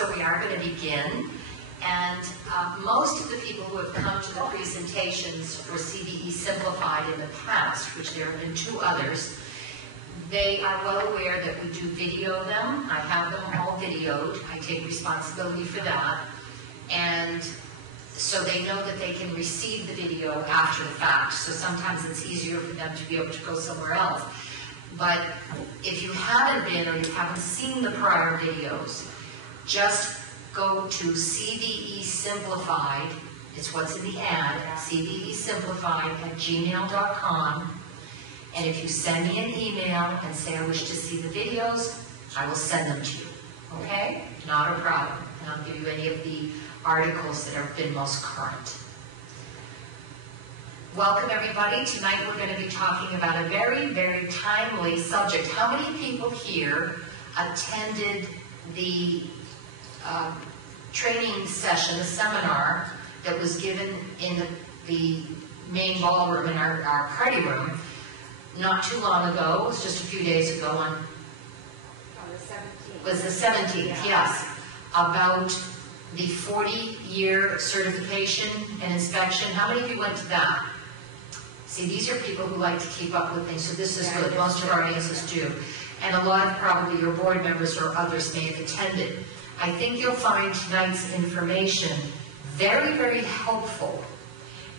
so we are going to begin. And most of the people who have come to the presentations for CVE Simplified in the past, which there have been 2 others, they are well aware that we do video them. I have them all videoed. I take responsibility for that. And so they know that they can receive the video after the fact. So sometimes it's easier for them to be able to go somewhere else. But if you haven't been or you haven't seen the prior videos, just go to CVE Simplified. It's what's in the ad, CVE Simplified at gmail.com. And if you send me an email and say I wish to see the videos, I will send them to you. Okay? Not a problem. And I'll give you any of the articles that have been most current. Welcome everybody. Tonight we're going to be talking about a very, very timely subject. How many people here attended the training session, the seminar that was given in the main ballroom in our party room not too long ago? It was just a few days ago on the 17th, yes, about the 40-year certification and inspection. How many of you went to that? See, these are people who like to keep up with things, so this is good. Most of our audiences do. And a lot of probably your board members or others may have attended. I think you'll find tonight's information very, very helpful,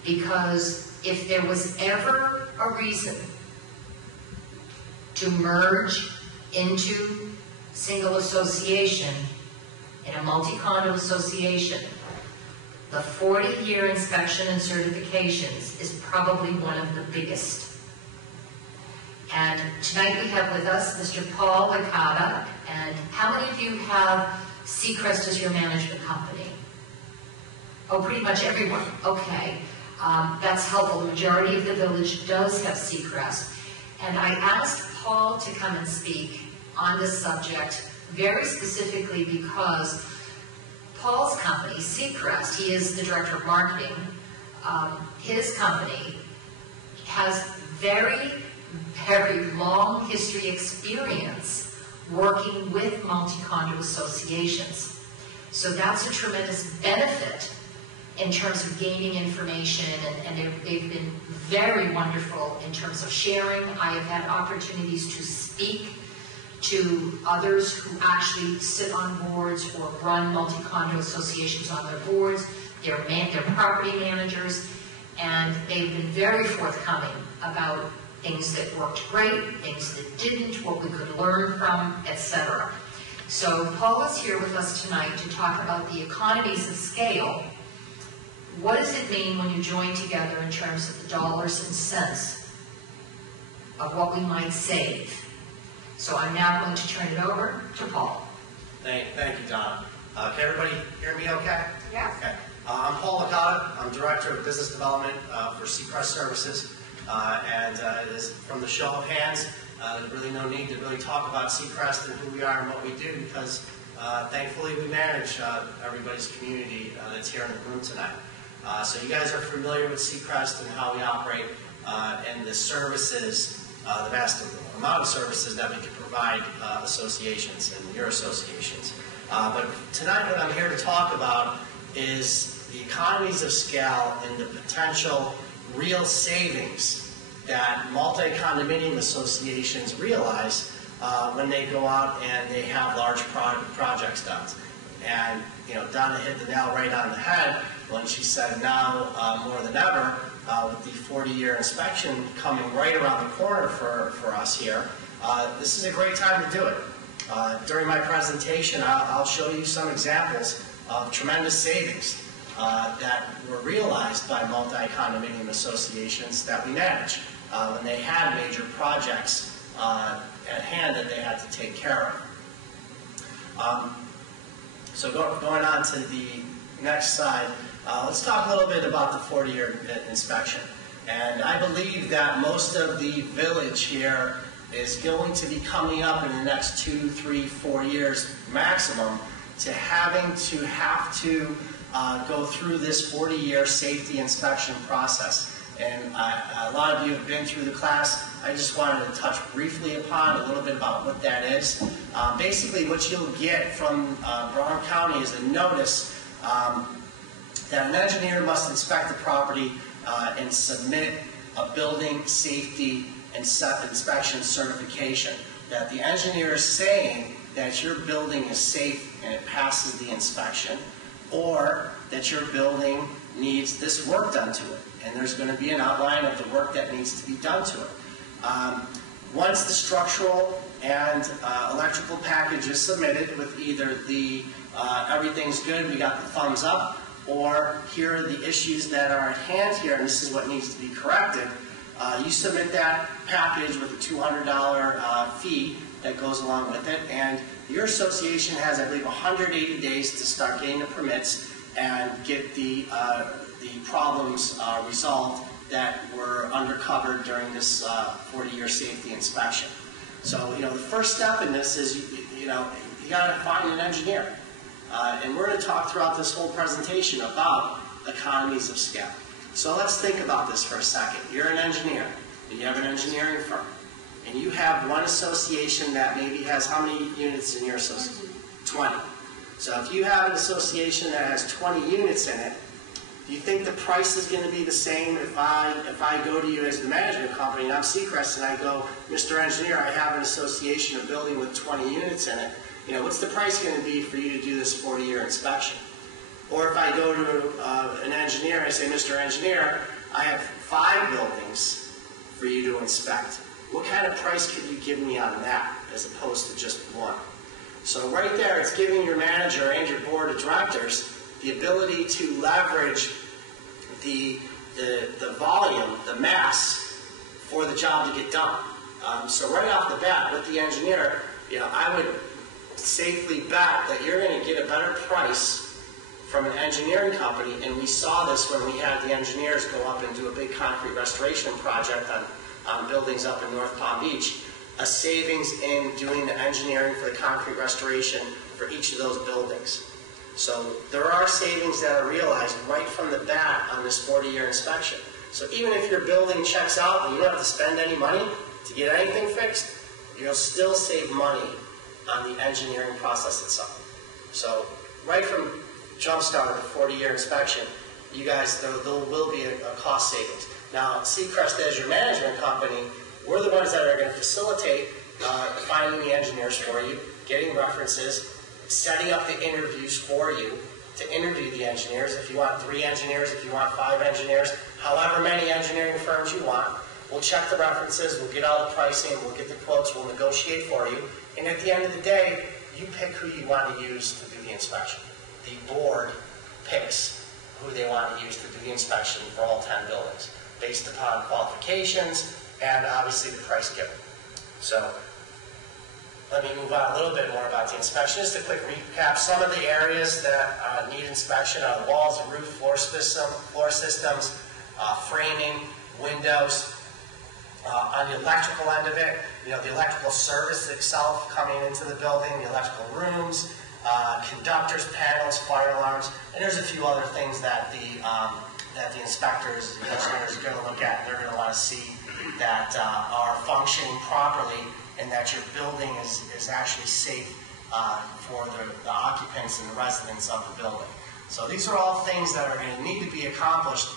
because if there was ever a reason to merge into single association in a multi-condo association, the 40-year inspection and certifications is probably one of the biggest. And tonight we have with us Mr. Paul Licata. And how many of you have Seacrest as your management company? Oh, pretty much everyone. Okay. That's helpful. The majority of the village does have Seacrest. And I asked Paul to come and speak on this subject very specifically because Paul's company, Seacrest, he is the director of marketing, his company has very, very long history experience working with multi-condo associations. So that's a tremendous benefit in terms of gaining information, and they've been very wonderful in terms of sharing. I have had opportunities to speak to others who actually sit on boards or run multi-condo associations on their boards. They're property managers, and they've been very forthcoming about things that worked great, things that didn't, what we could learn from, etc. So Paul is here with us tonight to talk about the economies of scale. What does it mean when you join together in terms of the dollars and cents of what we might save? So I'm now going to turn it over to Paul. Thank you, Donna. Can everybody hear me okay? Yes. Okay. I'm Paul Licata. I'm Director of Business Development for Seacrest Services. And it is from the show of hands, there's really no need to really talk about Seacrest and who we are and what we do, because thankfully we manage everybody's community that's here in the room tonight. So you guys are familiar with Seacrest and how we operate and the services, the vast amount of services that we can provide associations and your associations. But tonight what I'm here to talk about is the economies of scale and the potential real savings that multi-condominium associations realize when they go out and they have large projects done. And you know, Donna hit the nail right on the head when she said now more than ever, with the 40-year inspection coming right around the corner for us here, this is a great time to do it. During my presentation, I'll show you some examples of tremendous savings that were realized by multi-condominium associations that we manage when they had major projects at hand that they had to take care of. So going on to the next slide, let's talk a little bit about the 40-year inspection. And I believe that most of the village here is going to be coming up in the next 2, 3, 4 years maximum to have to go through this 40-year safety inspection process. and a lot of you have been through the class. I just wanted to touch briefly upon a little bit about what that is. Basically, what you'll get from Broward County is a notice that an engineer must inspect the property and submit a building safety and inspection certification. That the engineer is saying that your building is safe and it passes the inspection, or that your building needs this work done to it. And there's going to be an outline of the work that needs to be done to it. Once the structural and electrical package is submitted with either the everything's good, we got the thumbs up, or here are the issues that are at hand here, and this is what needs to be corrected, you submit that package with a $200 fee that goes along with it, and your association has, I believe, 180 days to start getting the permits and get the problems resolved that were undercovered during this 40-year safety inspection. So, the first step in this is, you got to find an engineer. And we're going to talk throughout this whole presentation about economies of scale. So let's think about this for a second. You're an engineer, and you have an engineering firm, and you have one association that maybe has how many units in your association? 20. So if you have an association that has 20 units in it, do you think the price is going to be the same if I go to you as the management company, and I'm Seacrest, and I go, Mr. Engineer, I have an association, a building with 20 units in it. What's the price going to be for you to do this 40-year inspection? Or if I go to an engineer and I say, Mr. Engineer, I have 5 buildings for you to inspect. What kind of price could you give me on that as opposed to just one? So right there, it's giving your manager and your board of directors the ability to leverage the volume, the mass, for the job to get done. So right off the bat, with the engineer, I would safely bet that you're going to get a better price from an engineering company, and we saw this when we had the engineers go up and do a big concrete restoration project on buildings up in North Palm Beach, a savings in doing the engineering for the concrete restoration for each of those buildings. So there are savings that are realized right from the bat on this 40-year inspection. So even if your building checks out and you don't have to spend any money to get anything fixed, you'll still save money on the engineering process itself. So right from jumpstart of the 40-year inspection, you guys, there will be a cost savings. Now, Seacrest as your management company, we're the ones that are going to facilitate finding the engineers for you, getting references, setting up the interviews for you to interview the engineers. If you want 3 engineers, if you want 5 engineers, however many engineering firms you want, we'll check the references, we'll get all the pricing, we'll get the quotes, we'll negotiate for you. And at the end of the day, you pick who you want to use to do the inspection. The board picks who they want to use to do the inspection for all 10 buildings, based upon qualifications and obviously the price given. So let me move on a little bit more about the inspection. Just a quick recap. Some of the areas that need inspection are the walls, the roof, floor systems, framing, windows. On the electrical end of it, the electrical service itself coming into the building, the electrical rooms, conductors, panels, fire alarms, and there's a few other things that the inspectors and engineers are going to look at. They're going to want to see that are functioning properly and that your building is actually safe for the occupants and the residents of the building. So these are all things that are going to need to be accomplished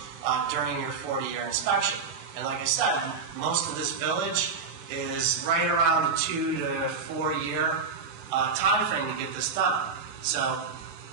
during your 40-year inspection. And like I said, most of this village is right around the 2 to 4 year time frame to get this done. So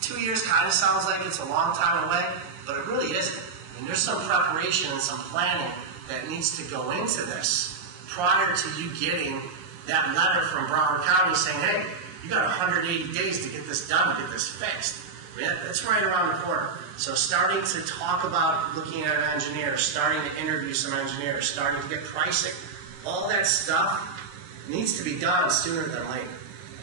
2 years kind of sounds like it's a long time away, but it really isn't. I mean, there's some preparation and some planning that needs to go into this prior to you getting that letter from Broward County saying, hey, you got 180 days to get this done, get this fixed. I mean, that's right around the corner. So starting to talk about looking at an engineer, starting to interview some engineers, starting to get pricing, all that stuff needs to be done sooner than later.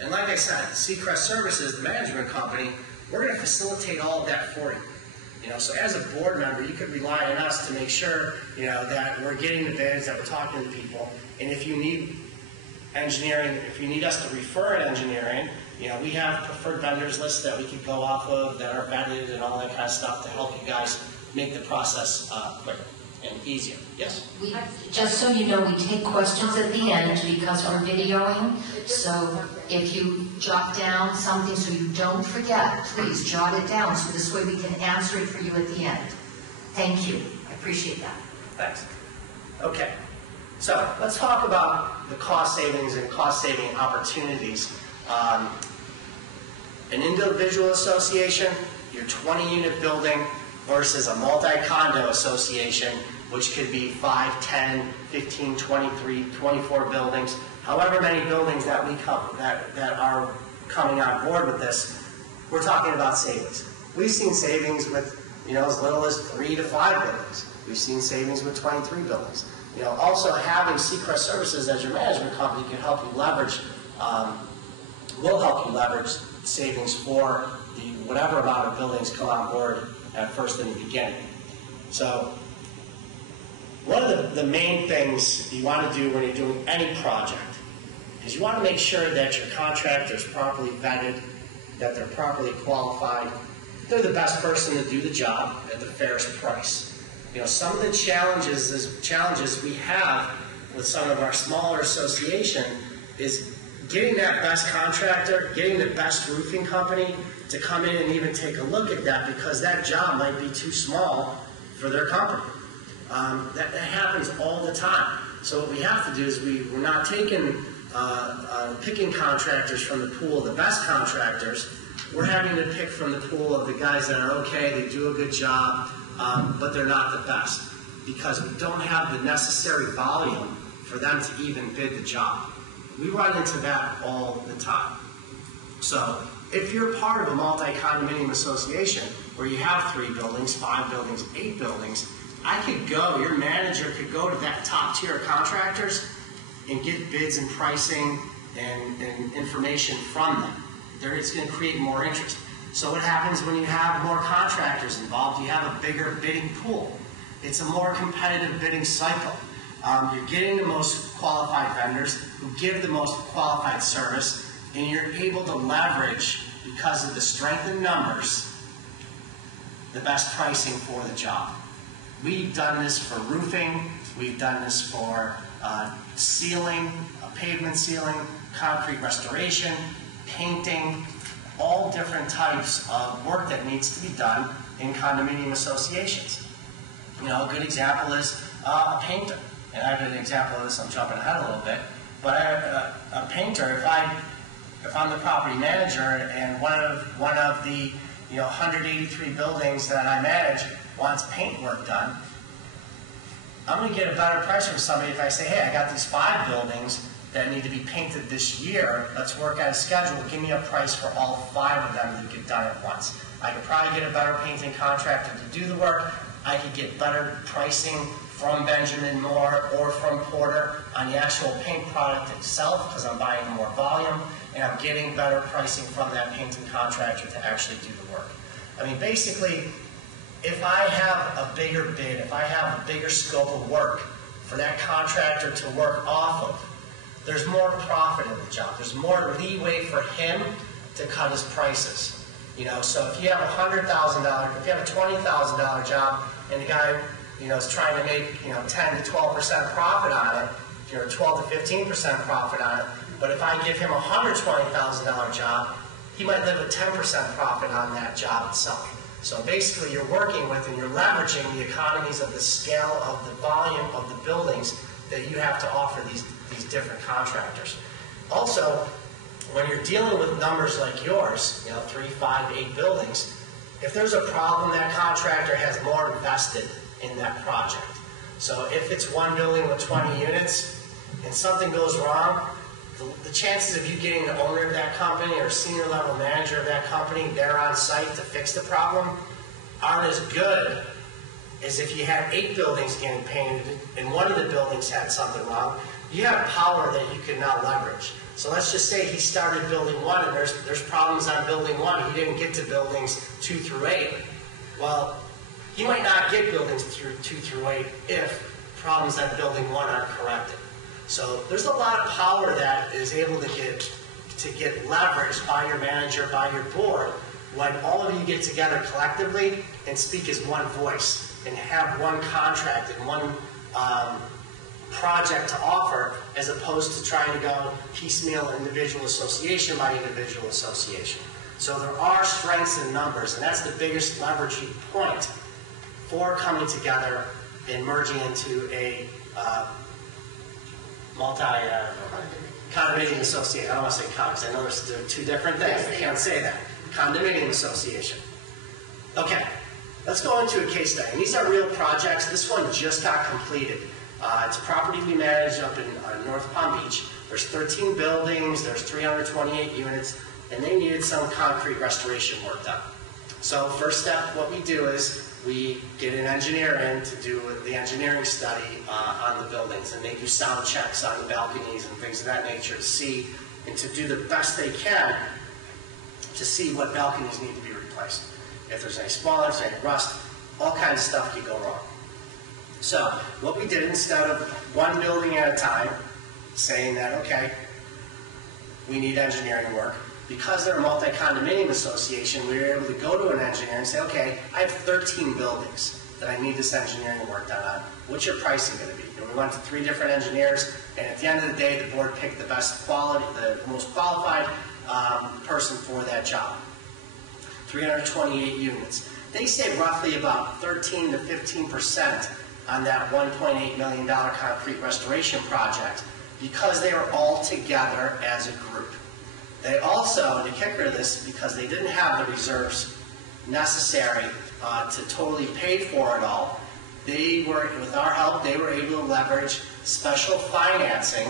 And like I said, Seacrest Services, the management company, we're going to facilitate all of that for you. So as a board member, you could rely on us to make sure, that we're getting the bids, that we're talking to people. And if you need engineering, if you need us to refer an engineering, we have preferred vendors lists that we could go off of that are vetted and all that kind of stuff to help you guys make the process quicker. and easier. Yes? Just so you know, we take questions at the end because we're videoing. So if you jot down something so you don't forget, please jot it down so this way we can answer it for you at the end. Thank you. I appreciate that. Thanks. Okay. So let's talk about the cost savings and cost saving opportunities. An individual association, your 20-unit building, versus a multi-condo association, which could be 5, 10, 15, 23, 24 buildings, however many buildings that that are coming on board with this, we're talking about savings. We've seen savings with, as little as 3 to 5 buildings. We've seen savings with 23 buildings. Also having Seacrest Services as your management company can help you leverage, will help you leverage savings for the whatever amount of buildings come on board at first in the beginning. So one of the main things you want to do when you're doing any project is you want to make sure that your contractor is properly vetted, that they're properly qualified, they're the best person to do the job at the fairest price. Some of the challenges we have with some of our smaller association is getting that best contractor, getting the best roofing company to come in and even take a look at that, because that job might be too small for their company. That happens all the time. So what we have to do is we're not taking picking contractors from the pool of the best contractors. We're having to pick from the pool of the guys that are okay, they do a good job, but they're not the best, because we don't have the necessary volume for them to even bid the job. We run into that all the time. So if you're part of a multi-condominium association where you have 3 buildings, 5 buildings, 8 buildings, your manager could go to that top tier of contractors and get bids and pricing and information from them. It's going to create more interest. So what happens when you have more contractors involved? You have a bigger bidding pool. It's a more competitive bidding cycle. You're getting the most qualified vendors who give the most qualified service, and you're able to leverage, because of the strength in numbers, the best pricing for the job. We've done this for roofing, we've done this for sealing, pavement sealing, concrete restoration, painting, all different types of work that needs to be done in condominium associations. A good example is a painter. And I have an example of this, I'm jumping ahead a little bit, but a painter, if I'm the property manager and one of the 183 buildings that I manage wants paint work done, I'm going to get a better price from somebody if I say, hey, I got these 5 buildings that need to be painted this year, let's work on a schedule, give me a price for all 5 of them to get done at once. I could probably get a better painting contractor to do the work, I could get better pricing from Benjamin Moore or from Porter on the actual paint product itself, because I'm buying more volume, and I'm getting better pricing from that painting contractor to actually do the work. Basically, if I have a bigger bid, if I have a bigger scope of work for that contractor to work off of, there's more profit in the job. There's more leeway for him to cut his prices. So if you have $100,000, if you have a $20,000 job, and the guy is trying to make 10 to 12% profit on it, 12 to 15% profit on it, but if I give him a $120,000 job, he might live with 10% profit on that job itself. So basically you're working with and you're leveraging the economies of the scale of the volume of the buildings that you have to offer these different contractors. Also, when you're dealing with numbers like yours, 3, 5, 8 buildings, if there's a problem, that contractor has more invested in that project. So if it's one building with 20 units and something goes wrong, the chances of you getting the owner of that company or senior level manager of that company there on site to fix the problem aren't as good as if you had 8 buildings getting painted and one of the buildings had something wrong. You have power that you can now leverage. So let's just say he started building 1 and there's problems on building 1. He didn't get to buildings 2 through 8. Well, he might not get buildings 2 through 8 if problems at building 1 aren't corrected. So there's a lot of power that is able to get leveraged by your manager, by your board, when all of you get together collectively and speak as one voice and have one contract and one project to offer, as opposed to trying to go piecemeal individual association by individual association. So there are strengths in numbers, and that's the biggest leveraging point for coming together and merging into a condominium association. I don't want to say because I know they're two different things. I can't say that. Condominium association. Okay, let's go into a case study. And these are real projects. This one just got completed. It's a property we manage up in North Palm Beach. There's 13 buildings, there's 328 units, and they needed some concrete restoration work done. So first step, what we do is we get an engineer in to do the engineering study on the buildings, and they do sound checks on the balconies and things of that nature to see and to do the best they can to see what balconies need to be replaced. If there's any spoilers, any rust, all kinds of stuff could go wrong. So what we did, instead of one building at a time, saying that, okay, we need engineering work, because they're a multi-condominium association, we were able to go to an engineer and say, okay, I have 13 buildings that I need this engineering work done on. What's your pricing going to be? And we went to 3 different engineers, and at the end of the day, the board picked the best quality, the most qualified person for that job. 328 units. They saved roughly about 13 to 15% on that $1.8 million concrete restoration project because they were all together as a group. They also, the kicker of this, because they didn't have the reserves necessary to totally pay for it all, they were, with our help, they were able to leverage special financing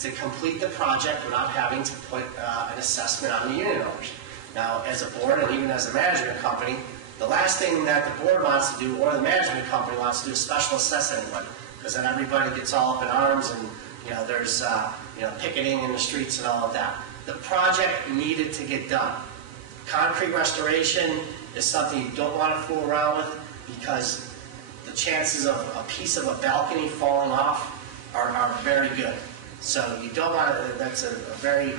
to complete the project without having to put an assessment on the unit owners. Now, as a board and even as a management company, the last thing that the board wants to do, or the management company wants to do, is special assess anyone, because then everybody gets all up in arms, and there's picketing in the streets and all of that. The project needed to get done. Concrete restoration is something you don't want to fool around with, because the chances of a piece of a balcony falling off are very good. So you don't want to. That's a very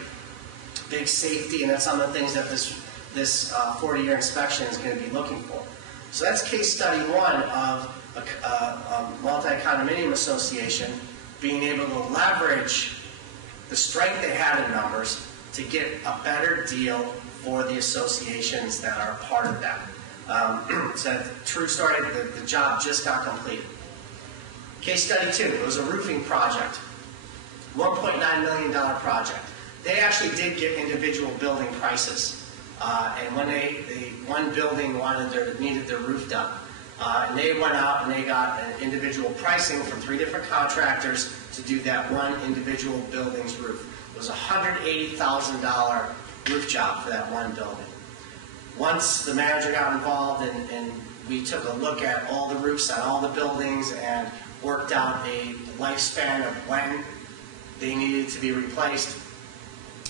big safety, and that's some of the things that this 40-year inspection is going to be looking for. So that's case study 1 of a multi-condominium association being able to leverage the strength they had in numbers to get a better deal for the associations that are part of that. It's a true story. The job just got completed. Case study 2, it was a roofing project, $1.9 million project. They actually did get individual building prices. And when one building needed their roof done, and they went out and they got an individual pricing from 3 different contractors to do that one individual building's roof. It was a $180,000 roof job for that one building. Once the manager got involved and we took a look at all the roofs on all the buildings and worked out a lifespan of when they needed to be replaced,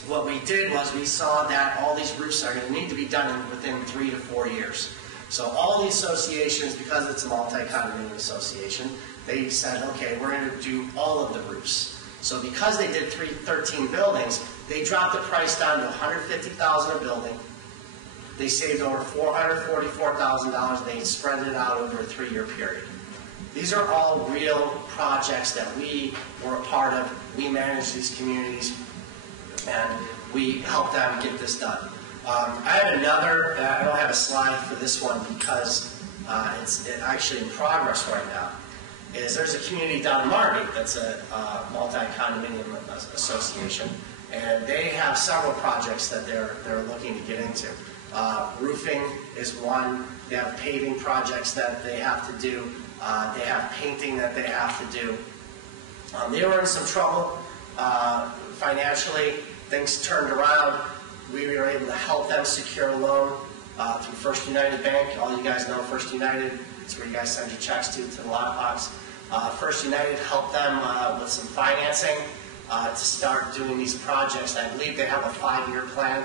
what we did was we saw that all these roofs are going to need to be done within 3 to 4 years. So all the associations, because it's a multi-condominium association, they said, okay, we're going to do all of the roofs. So because they did 13 buildings, they dropped the price down to $150,000 a building. They saved over $444,000. They spread it out over a 3-year period. These are all real projects that we were a part of. We manage these communities, and we help them get this done. I have another, I don't have a slide for this one because it's actually in progress right now, there's a community down in Margate that's a multi-condominium association, and they have several projects that they're looking to get into. Roofing is one. They have paving projects that they have to do. They have painting that they have to do. They were in some trouble financially. Things turned around. We were able to help them secure a loan through First United Bank. All you guys know First United. It's where you guys send your checks to the lockbox. First United helped them with some financing to start doing these projects. I believe they have a 5-year plan.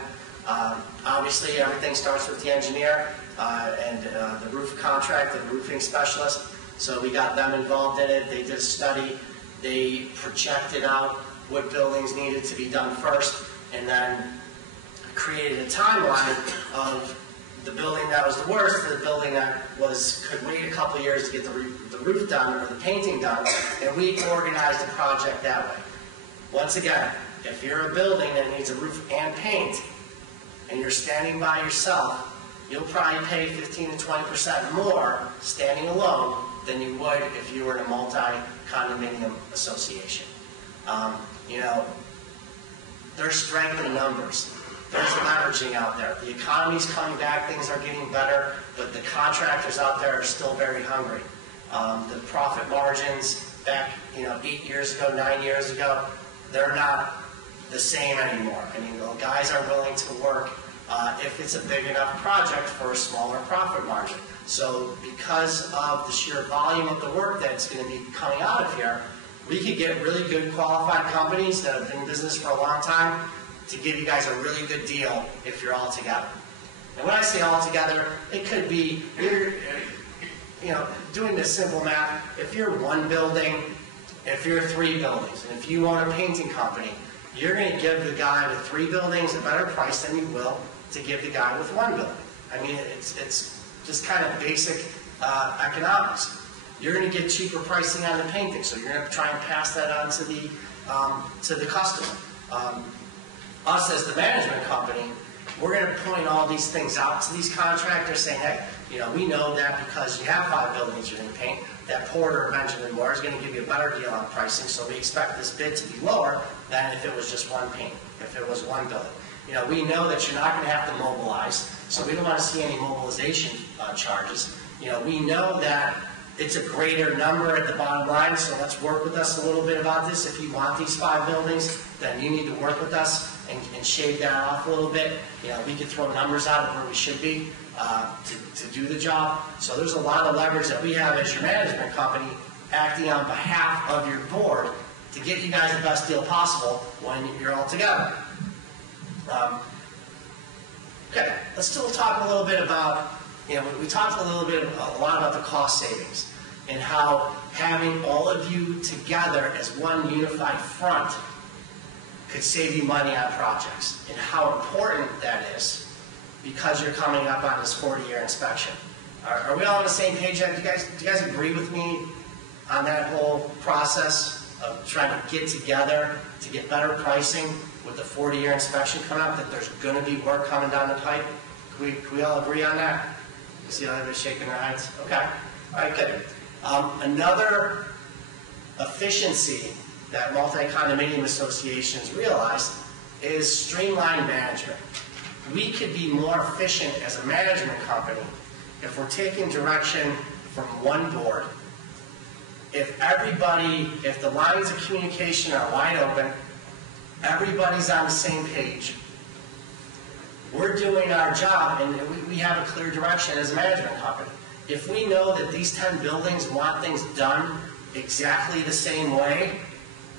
Obviously, everything starts with the engineer and the roof contract, the roofing specialist. So we got them involved in it. They did a study. They projected out what buildings needed to be done first, and then created a timeline of the building that was the worst to the building that could wait a couple of years to get the roof done or the painting done, and we organized the project that way. Once again, if you're a building that needs a roof and paint, and you're standing by yourself, you'll probably pay 15 to 20% more standing alone than you would if you were in a multi-condominium association. You know, there's strength in numbers. There's leveraging out there. The economy's coming back, things are getting better, but the contractors out there are still very hungry. The profit margins back, 8 years ago, 9 years ago, they're not the same anymore. I mean, the guys are willing to work if it's a big enough project for a smaller profit margin. So because of the sheer volume of the work that's going to be coming out of here, we could get really good qualified companies that have been in business for a long time to give you guys a really good deal if you're all together. And when I say all together, it could be, doing this simple math, if you're one building, if you're 3 buildings, and if you own a painting company, you're going to give the guy with 3 buildings a better price than you will to give the guy with 1 building. I mean, it's just kind of basic economics. You're going to get cheaper pricing on the painting, so you're going to try and pass that on to the customer. Us as the management company, we're going to point all these things out to these contractors saying, hey, we know that because you have 5 buildings you're going to paint, that Porter or Benjamin Moore is going to give you a better deal on pricing, so we expect this bid to be lower than if it was just 1 paint, if it was 1 building. We know that you're not going to have to mobilize, so we don't want to see any mobilization charges. We know that it's a greater number at the bottom line, so let's work with us a little bit about this. If you want these 5 buildings, then you need to work with us and shave that off a little bit. We could throw numbers out of where we should be to do the job. So there's a lot of leverage that we have as your management company acting on behalf of your board to get you guys the best deal possible when you're all together. Okay, let's still talk a little bit about, we talked a lot about the cost savings and how having all of you together as one unified front could save you money on projects, and how important that is because you're coming up on this 40-year inspection. Are we all on the same page? Do you guys agree with me on that whole process of trying to get together to get better pricing with the 40-year inspection coming up, that there's going to be work coming down the pipe? Can we all agree on that? You see everybody shaking their heads? Okay. All right, good. Another efficiency that multi-condominium associations realized is streamlined management. We could be more efficient as a management company if we're taking direction from one board. If the lines of communication are wide open, everybody's on the same page, we're doing our job, and we have a clear direction as a management company. If we know that these 10 buildings want things done exactly the same way,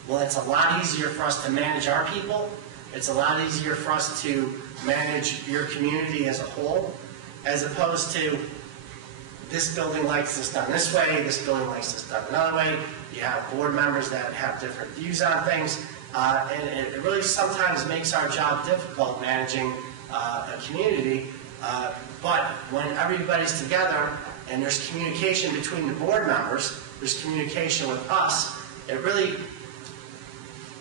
well, it's a lot easier for us to manage our people. It's a lot easier for us to manage your community as a whole, as opposed to this building likes this done this way, this building likes this done another way. You have board members that have different views on things, and it really sometimes makes our job difficult managing a community. But when everybody's together and there's communication between the board members, there's communication with us, it really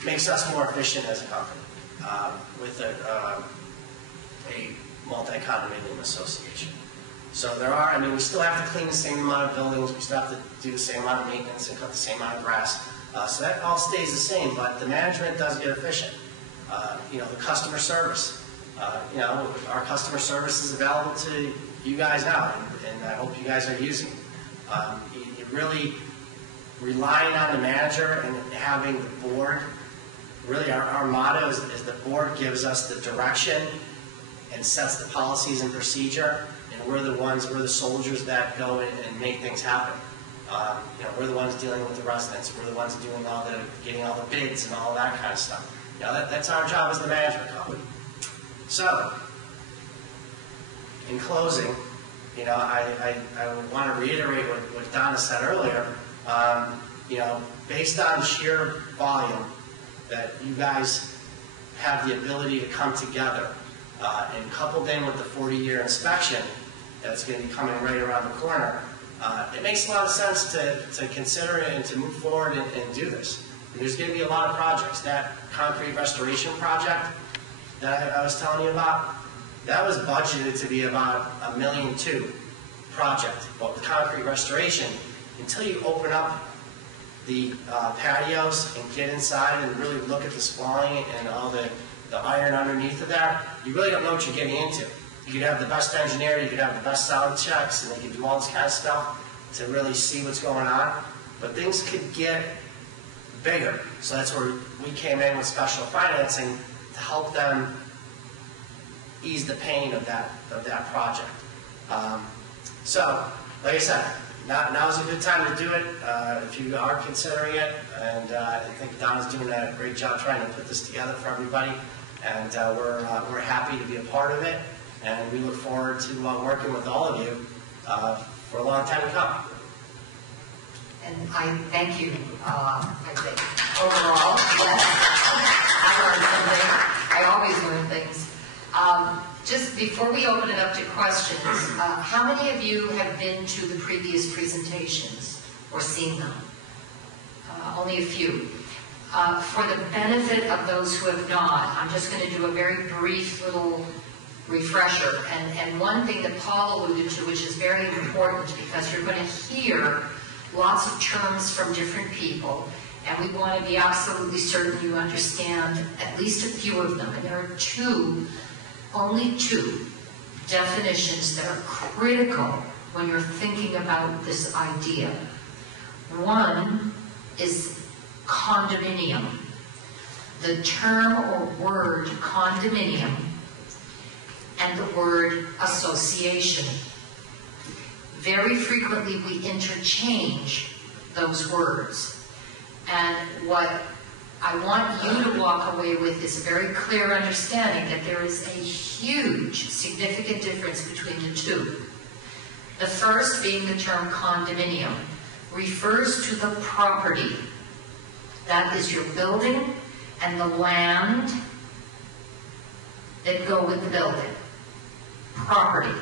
makes us more efficient as a company with a multi-condominium association. So we still have to clean the same amount of buildings, we still have to do the same amount of maintenance and cut the same amount of grass. So that all stays the same, but the management does get efficient. The customer service. Our customer service is available to you guys now, and I hope you guys are using it. You really relying on the manager and having the board. Really, our motto is the board gives us the direction and sets the policies and procedure, and we're the soldiers that go in and make things happen. We're the ones dealing with the residents. We're the ones doing getting all the bids and all that kind of stuff. That's our job as the management company. So, in closing, I want to reiterate what Donna said earlier. Based on sheer volume, that you guys have the ability to come together and coupled in with the 40-year inspection that's going to be coming right around the corner, it makes a lot of sense to consider it and to move forward and do this. And there's going to be a lot of projects. That concrete restoration project that I was telling you about, that was budgeted to be about $1.2 million project. Well, the concrete restoration, until you open up the patios and get inside and really look at the spalling and all the iron underneath of there, you really don't know what you're getting into. You could have the best engineer, you could have the best sound checks, and they could do all this kind of stuff to really see what's going on. But things could get bigger. So that's where we came in with special financing to help them ease the pain of that project. So, like I said, now's a good time to do it if you are considering it, and I think Donna's doing a great job trying to put this together for everybody, and we're happy to be a part of it, and we look forward to working with all of you for a long time to come. And I thank you, I think, overall. Yes. I learned something. I always learn things. Just before we open it up to questions, how many of you have been to the previous presentations or seen them? Only a few. For the benefit of those who have not, I'm just going to do a very brief little refresher. And one thing that Paul alluded to, which is very important, because you're going to hear lots of terms from different people, and we want to be absolutely certain you understand at least a few of them. And there are only two definitions that are critical when you're thinking about this idea. One is condominium. The term or word condominium and the word association. Very frequently we interchange those words. And what I want you to walk away with is a very clear understanding that there is a huge, significant difference between the two. The first, being the term condominium, refers to the property. That is your building and the land that go with the building. Property.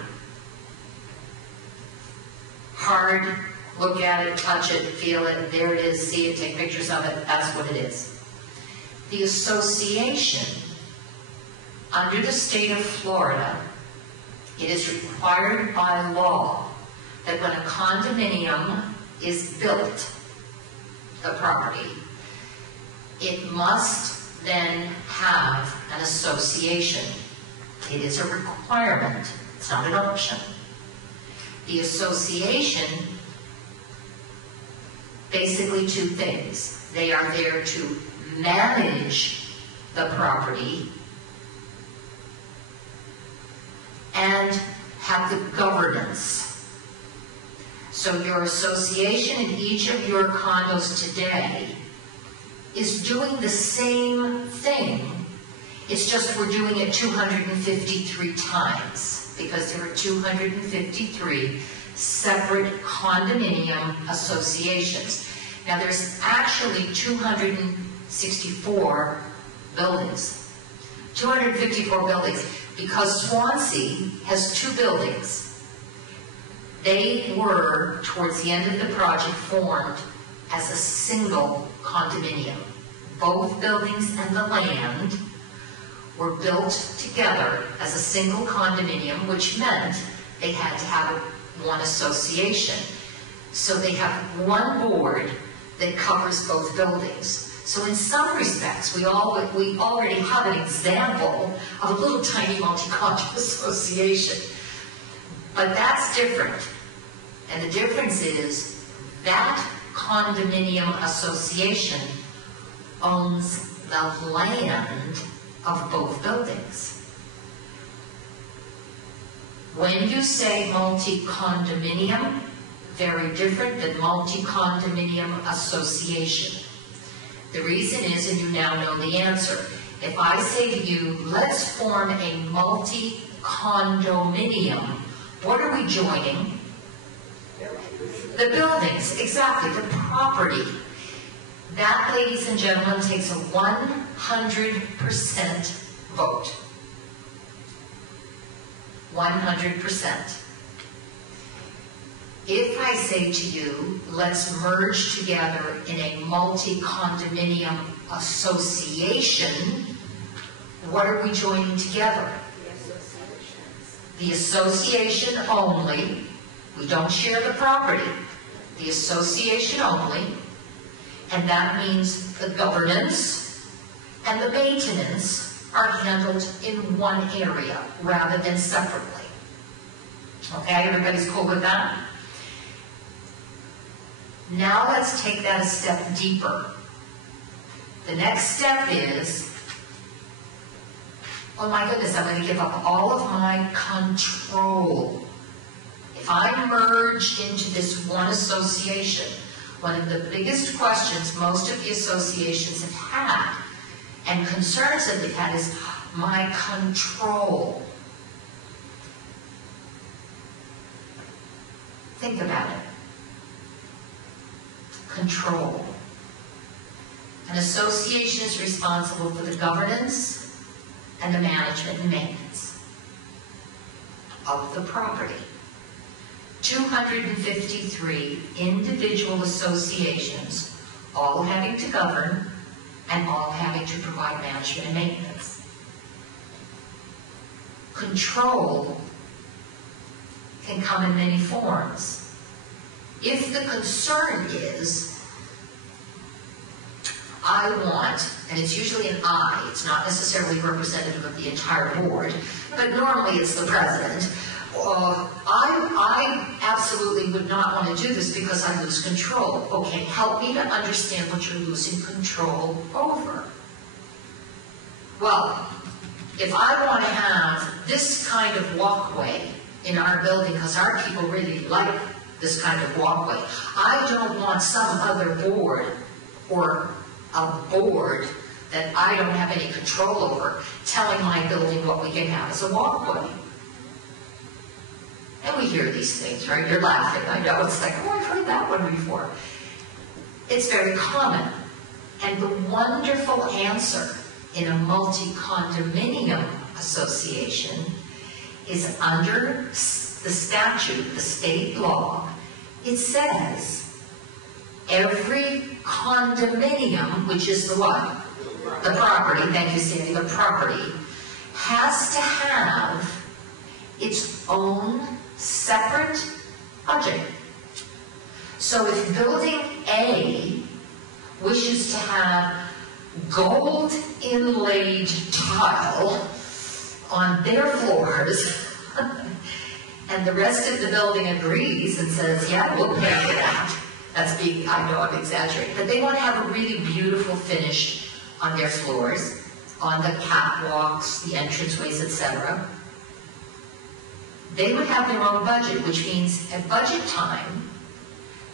Hard, look at it, touch it, feel it, there it is, see it, take pictures of it, that's what it is. The association, under the state of Florida, it is required by law that when a condominium is built, the property, it must then have an association. It is a requirement, it's not an option. The association, basically two things. They are there to manage the property and have the governance. So your association in each of your condos today is doing the same thing. It's just we're doing it 253 times because there are 253 separate condominium associations. Now there's actually 264 buildings. 254 buildings, because Swansea has 2 buildings. They were, towards the end of the project, formed as a single condominium. Both buildings and the land were built together as a single condominium, which meant they had to have one association. So they have one board that covers both buildings. So in some respects, we already have an example of a little tiny multi-condo association. But that's different. And the difference is that condominium association owns the land of both buildings. When you say multi-condominium, very different than multi-condominium association. The reason is, and you now know the answer, if I say to you, let's form a multi-condominium, what are we joining? The buildings, exactly, the property. That, ladies and gentlemen, takes a 100% vote. 100%. If I say to you, let's merge together in a multi-condominium association, what are we joining together? The association only. We don't share the property. The association only. And that means the governance and the maintenance are handled in one area rather than separately. Okay, everybody's cool with that? Now let's take that a step deeper. The next step is, oh my goodness, I'm going to give up all of my control. If I merge into this one association, one of the biggest questions most of the associations have had and concerns that they've had is my control. Think about it. Control. An association is responsible for the governance and the management and maintenance of the property. 253 individual associations, all having to govern and all having to provide management and maintenance. Control can come in many forms. If the concern is, I want, and it's usually an I, it's not necessarily representative of the entire board, but normally it's the president, I absolutely would not want to do this because I lose control. Okay, help me to understand what you're losing control over. Well, if I want to have this kind of walkway in our building because our people really like this kind of walkway, I don't want some other board or a board that I don't have any control over telling my building what we can have as a walkway. And we hear these things, right? You're laughing. I know. It's like, oh, I've heard that one before. It's very common. And the wonderful answer in a multi-condominium association is under the statute, the state law, it says every condominium, which is the what? The property, thank you, Sandy, the property, has to have its own separate budget. So if building A wishes to have gold inlaid tile on their floors, and the rest of the building agrees and says, yeah, we'll pay for that. That's being, I know I'm exaggerating, but they want to have a really beautiful finish on their floors, on the catwalks, the entranceways, etc. They would have their own budget, which means at budget time,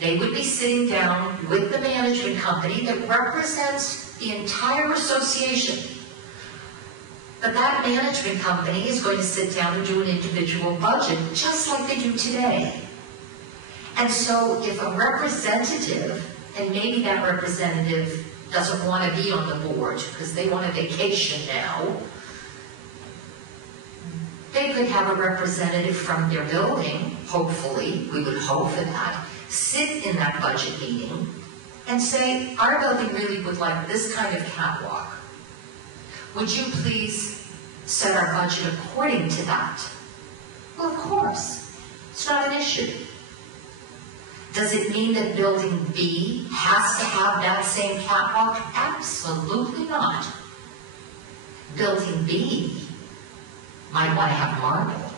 they would be sitting down with the management company that represents the entire association. But that management company is going to sit down and do an individual budget, just like they do today. And so if a representative, and maybe that representative doesn't want to be on the board because they want a vacation now, they could have a representative from their building, hopefully, we would hope for that, sit in that budget meeting and say, our building really would like this kind of catwalk. Would you please set our budget according to that? Well, of course. It's not an issue. Does it mean that building B has to have that same catwalk? Absolutely not. Building B might want to have marble.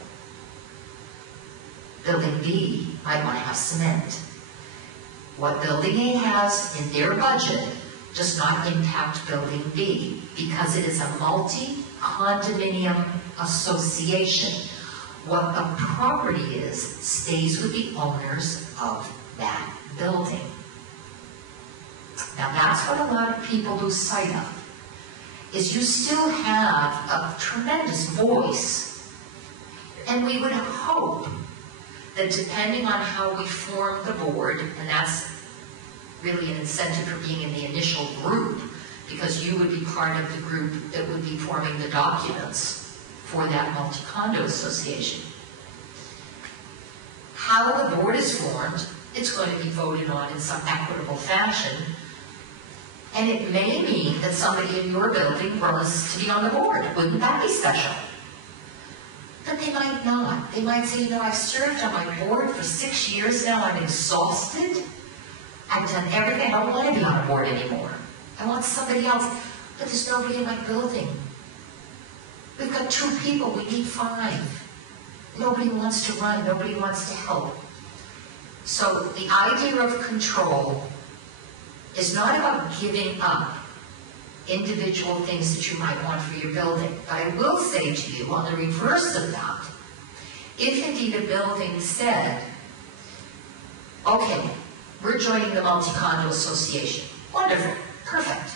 Building B might want to have cement. What Building A has in their budget does not impact Building B because it is a multi-condominium association. What the property is stays with the owners of that building. Now that's what a lot of people lose sight of, is you still have a tremendous voice. And we would hope that depending on how we form the board, and that's really an incentive for being in the initial group, because you would be part of the group that would be forming the documents for that multi-condo association. How the board is formed, it's going to be voted on in some equitable fashion, and it may mean that somebody in your building runs to be on the board. Wouldn't that be special? But they might not. They might say, you know, I've served on my board for 6 years now, I'm exhausted. I've done everything, I don't want to be on a board anymore. I want somebody else. But there's nobody in my building. We've got 2 people, we need 5. Nobody wants to run, nobody wants to help. So the idea of control is not about giving up individual things that you might want for your building. But I will say to you, on the reverse of that, if indeed a building said, okay, we're joining the Multi-Condo Association. Wonderful, perfect.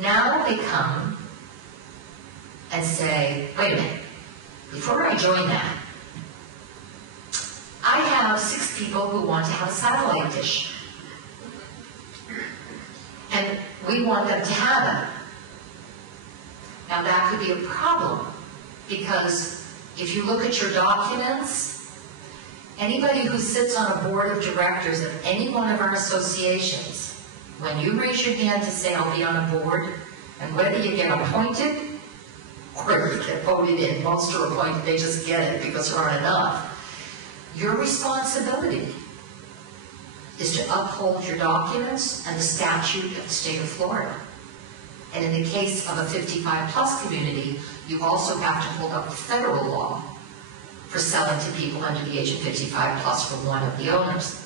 Now they come and say, wait a minute, before I join that, I have 6 people who want to have a satellite dish. And we want them to have it. Now that could be a problem, because if you look at your documents, anybody who sits on a board of directors of any one of our associations, when you raise your hand to say, I'll be on a board, and whether you get appointed or you get voted in, most are appointed, they just get it because there aren't enough. Your responsibility is to uphold your documents and the statute of the state of Florida. And in the case of a 55-plus community, you also have to hold up the federal law for selling to people under the age of 55-plus for one of the owners.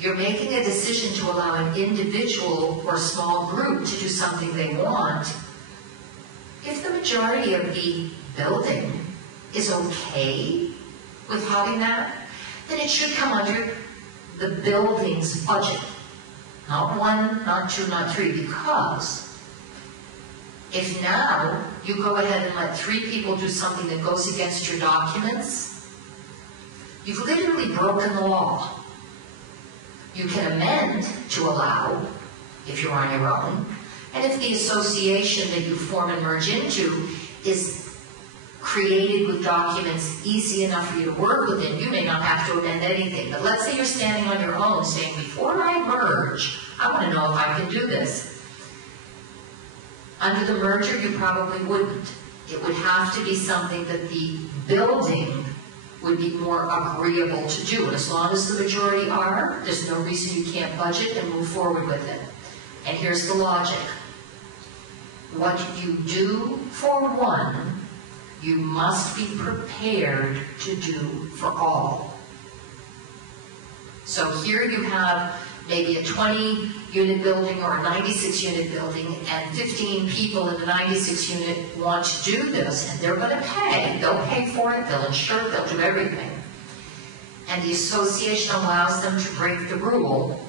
You're making a decision to allow an individual or small group to do something they want. If the majority of the building is okay with having that, then it should come under the building's budget. Not 1, not 2, not 3, because if now you go ahead and let 3 people do something that goes against your documents, you've literally broken the law. You can amend to allow, if you're on your own, and if the association that you form and merge into is created with documents easy enough for you to work within, you may not have to amend anything. But let's say you're standing on your own saying, before I merge, I want to know if I can do this. Under the merger, you probably wouldn't. It would have to be something that the building would be more agreeable to do. And as long as the majority are, there's no reason you can't budget and move forward with it. And here's the logic. What you do for one, you must be prepared to do for all. So here you have maybe a 20-unit building or a 96-unit building, and 15 people in the 96 unit want to do this, and they're going to pay. They'll pay for it, they'll insure it, they'll do everything. And the association allows them to break the rule.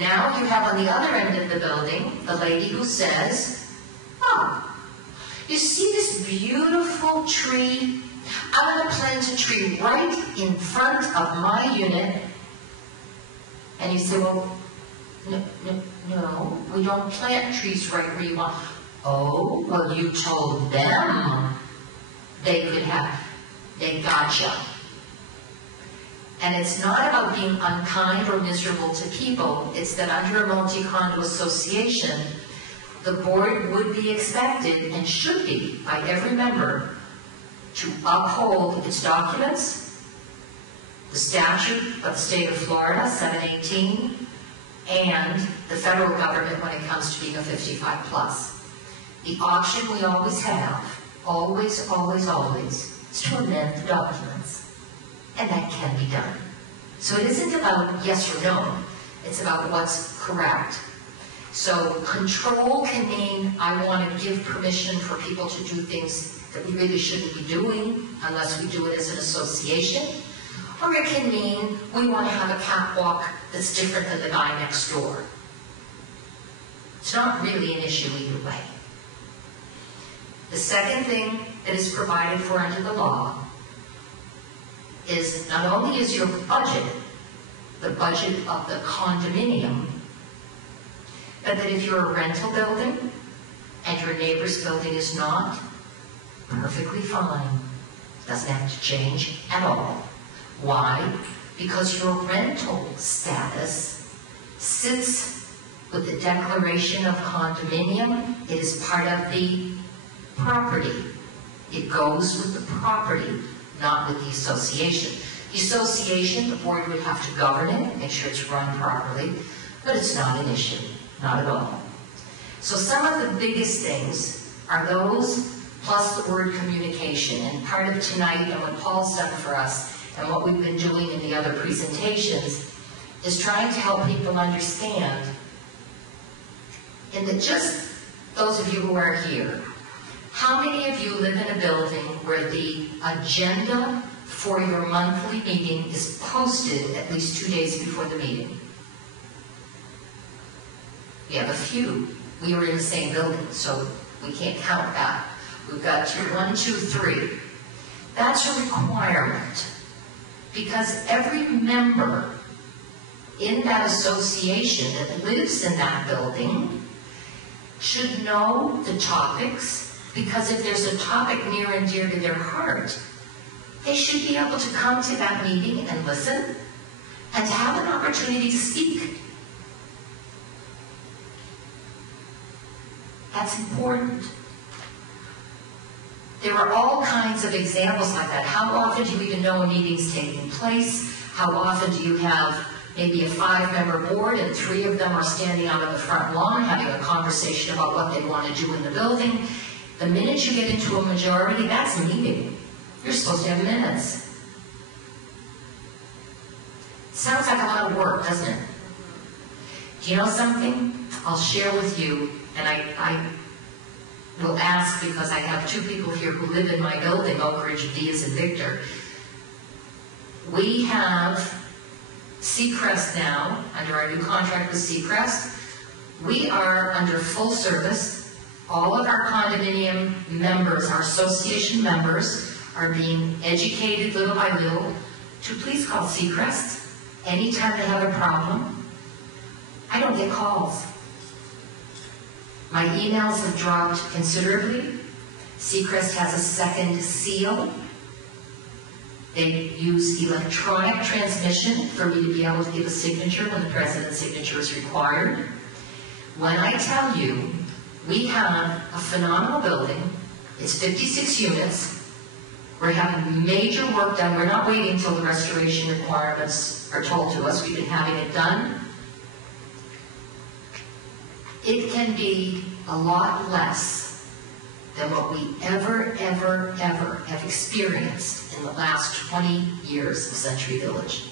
Now you have on the other end of the building the lady who says, oh, you see this beautiful tree? I'm going to plant a tree right in front of my unit. And you say, well, no, we don't plant trees right where you want. Oh, well, you told them they could have. They gotcha. And it's not about being unkind or miserable to people. It's that under a multi-condo association, the board would be expected, and should be, by every member, to uphold its documents, the statute of the state of Florida, 718, and the federal government when it comes to being a 55 plus. The option we always have, always, is to amend the documents. And that can be done. So it isn't about yes or no, it's about what's correct. So control can mean I want to give permission for people to do things that we really shouldn't be doing unless we do it as an association. Or it can mean we want to have a catwalk that's different than the guy next door. It's not really an issue either way. The second thing that is provided for under the law is not only is your budget the budget of the condominium, but that if you're a rental building and your neighbor's building is not, perfectly fine. Doesn't have to change at all. Why? Because your rental status sits with the declaration of condominium. It is part of the property. It goes with the property, not with the association. The association, the board would have to govern it, make sure it's run properly, but it's not an issue, not at all. So some of the biggest things are those, plus the word communication. And part of tonight and what Paul's done for us and what we've been doing in the other presentations is trying to help people understand, and that just those of you who are here, how many of you live in a building where the agenda for your monthly meeting is posted at least 2 days before the meeting? We have a few. We were in the same building, so we can't count that. We've got 1, 2, 3. That's a requirement, because every member in that association that lives in that building should know the topics, because if there's a topic near and dear to their heart, they should be able to come to that meeting and listen and to have an opportunity to speak. That's important. There are all kinds of examples like that. How often do you even know a meeting's taking place? How often do you have maybe a 5-member board and 3 of them are standing out on the front lawn having a conversation about what they want to do in the building? The minute you get into a majority, that's a meeting. You're supposed to have minutes. Sounds like a lot of work, doesn't it? Do you know something? I'll share with you, and I will ask, because I have 2 people here who live in my building, Oak Ridge, V as in Victor. We have Seacrest now, under our new contract with Seacrest. We are under full service. All of our condominium members, our association members, are being educated little by little to please call Seacrest anytime they have a problem. I don't get calls. My emails have dropped considerably. Seacrest has a second seal. They use electronic transmission for me to be able to give a signature when the president's signature is required. When I tell you, we have a phenomenal building. It's 56 units. We're having major work done. We're not waiting until the restoration requirements are told to us. We've been having it done. It can be a lot less than what we ever have experienced in the last 20 years of Century Village.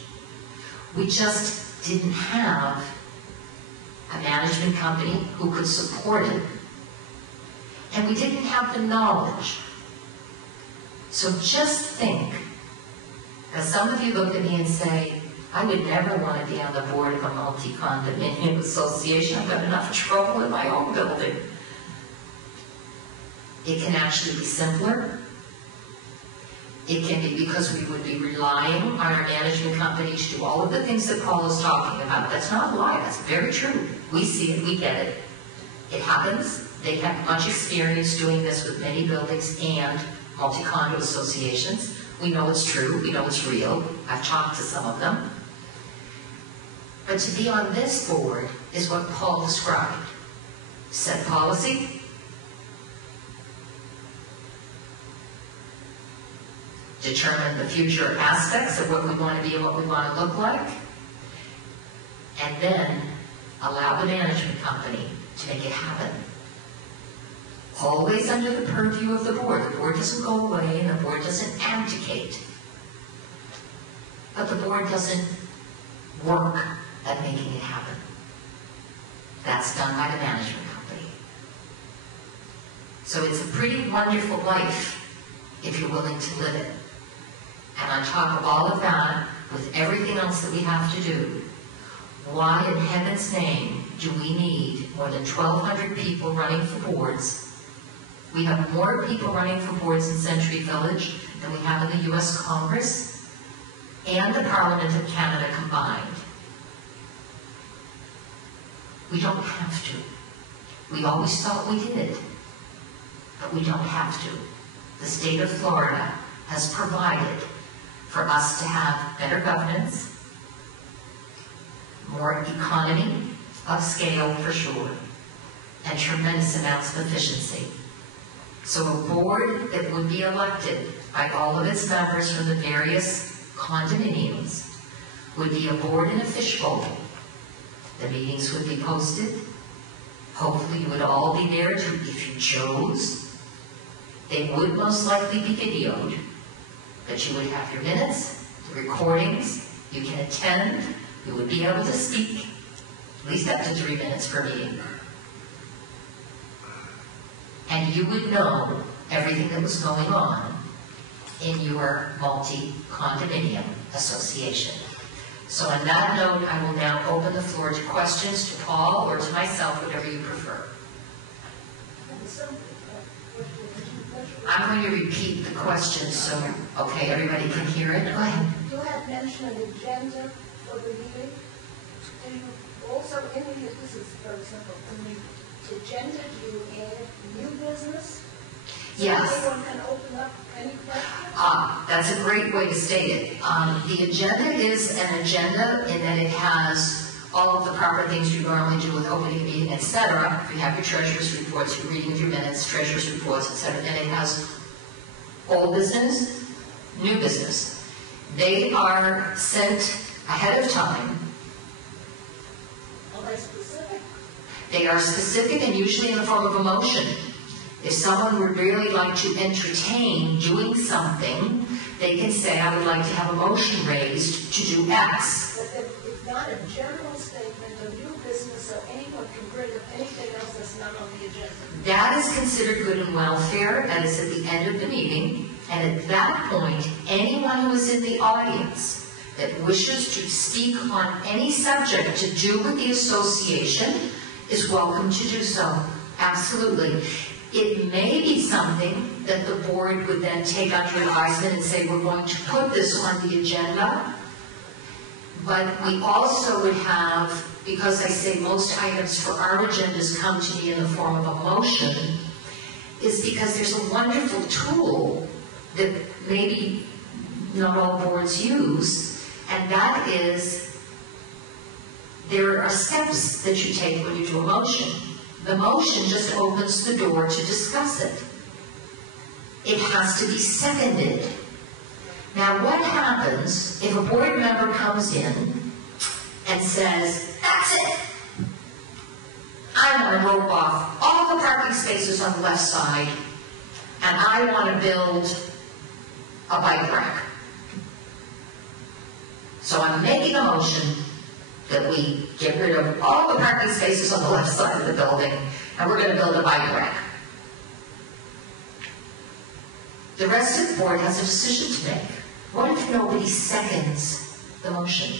We just didn't have a management company who could support it, and we didn't have the knowledge. So just think, because some of you look at me and say, I would never want to be on the board of a multi-condominium association. I've got enough trouble in my own building. It can actually be simpler. It can be, because we would be relying on our management company to do all of the things that Paul is talking about. That's not a lie, that's very true. We see it, we get it. It happens. They have much experience doing this with many buildings and multi-condo associations. We know it's true, we know it's real. I've talked to some of them. But to be on this board is what Paul described. Set policy, determine the future aspects of what we want to be and what we want to look like, and then allow the management company to make it happen. Always under the purview of the board. The board doesn't go away and the board doesn't abdicate. But the board doesn't work at making it happen. That's done by the management company. So it's a pretty wonderful life if you're willing to live it. And on top of all of that, with everything else that we have to do, why in heaven's name do we need more than 1,200 people running for boards? We have more people running for boards in Century Village than we have in the U.S. Congress and the Parliament of Canada combined. We don't have to. We always thought we did. but we don't have to. The state of Florida has provided for us to have better governance, more economy of scale for sure, and tremendous amounts of efficiency. So a board that would be elected by all of its members from the various condominiums would be a board in a fishbowl. The meetings would be posted. Hopefully you would all be there if you chose. They would most likely be videoed, but you would have your minutes, the recordings, you can attend, you would be able to speak, at least up to 3 minutes per meeting. And you would know everything that was going on in your multi-condominium association. So on that note, I will now open the floor to questions to Paul or to myself, whatever you prefer. I'm going to repeat the question so, okay, everybody can hear it. Go ahead. You had mentioned an agenda for the meeting. Do you also, in the, this is very simple, in the agenda, do you add new business? So yes. Anyone can open up any questions? That's a great way to state it. The agenda is an agenda in that it has all of the proper things you normally do with opening a meeting, etc. You have your treasurer's reports, your reading of your minutes, treasurer's reports, etc. And it has old business, new business. They are sent ahead of time. Are they specific? They are specific and usually in the form of a motion. If someone would really like to entertain doing something, they can say, I would like to have a motion raised to do X. But it's not a general statement of new business, so anyone can bring up anything else that's not on the agenda. That is considered good and welfare. That is at the end of the meeting. And at that point, anyone who is in the audience that wishes to speak on any subject to do with the association is welcome to do so. Absolutely. It may be something that the board would then take under advisement and say, we're going to put this on the agenda. But we also would have, because I say most items for our agendas come to me in the form of a motion, is because there's a wonderful tool that maybe not all boards use, and that is there are steps that you take when you do a motion. The motion just opens the door to discuss it. It has to be seconded. Now, what happens if a board member comes in and says, that's it. I want to rope off all the parking spaces on the left side, and I want to build a bike rack. So I'm making a motion that we get rid of all the parking spaces on the left side of the building, and we're going to build a bike rack. The rest of the board has a decision to make. What if nobody seconds the motion?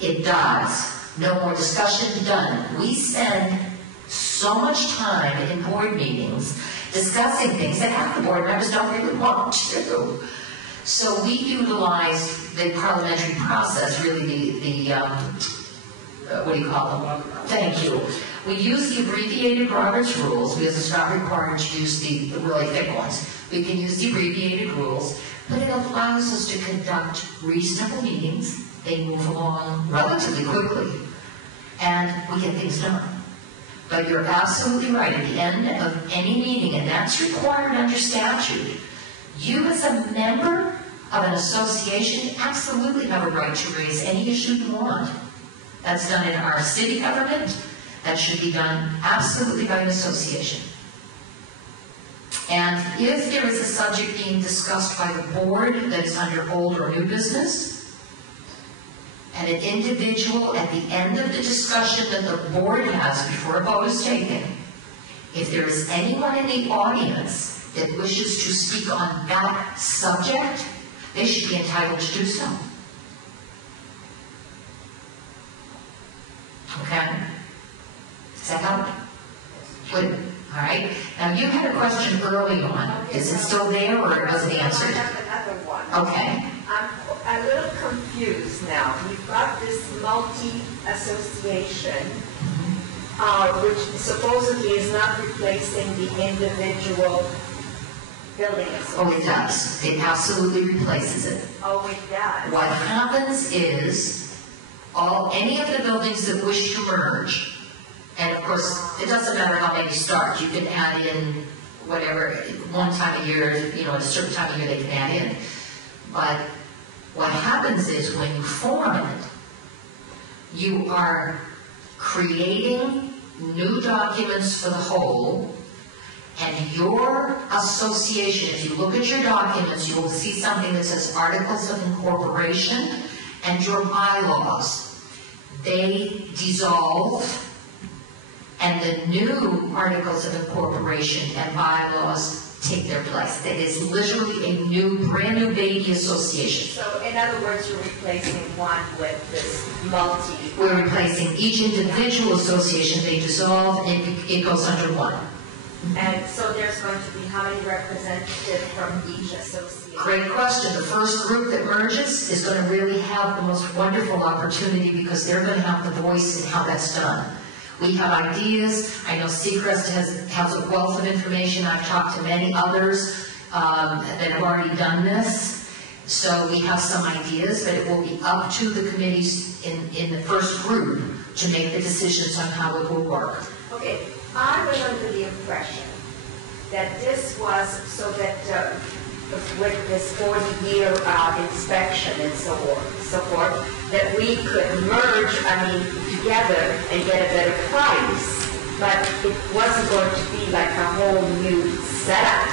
It dies. No more discussion, done. We spend so much time in board meetings discussing things that half the board members don't really want to do. So we utilize the parliamentary process, really the what do you call them? Thank you. We use the abbreviated Robert's rules because it's not required to use the really thick ones. We can use the abbreviated rules, but it allows us to conduct reasonable meetings. They move along relatively quickly, and we get things done. But you're absolutely right. At the end of any meeting, and that's required under statute, you as a member of an association absolutely have a right to raise any issue you want. That's done in our city government. That should be done absolutely by an association. And if there is a subject being discussed by the board that's under old or new business, and an individual at the end of the discussion that the board has before a vote is taken, if there is anyone in the audience that wishes to speak on that subject, they should be entitled to do so. Okay? Does that help? Good. All right. Now, you had a question early on. Is it still there, or was it answered? I have another one. Okay. I'm a little confused now. You've got this multi-association, which supposedly is not replacing the individual buildings. Oh, it does. It absolutely replaces it. Oh, it does. What happens is, any of the buildings that wish to merge, and of course, it doesn't matter how many start, you can add in whatever, one time a year, at a certain time of year they can add in. But what happens is when you form it, you are creating new documents for the whole, and your association, if you look at your documents, you will see something that says Articles of Incorporation and your bylaws. They dissolve, and the new Articles of Incorporation and bylaws take their place. That is literally a brand new baby association. So in other words, you're replacing one with this multi. We're replacing each individual association. They dissolve, and it goes under one. And so there's going to be how many representatives from each association? Great question. The first group that merges is going to really have the most wonderful opportunity because they're going to have the voice in how that's done. We have ideas. I know Seacrest has a wealth of information. I've talked to many others that have already done this. So we have some ideas, but it will be up to the committees in the first group to make the decisions on how it will work. Okay, I was under the impression that this was so that with this 40-year inspection and so forth, that we could merge, together and get a better price, but it wasn't going to be like a whole new setup,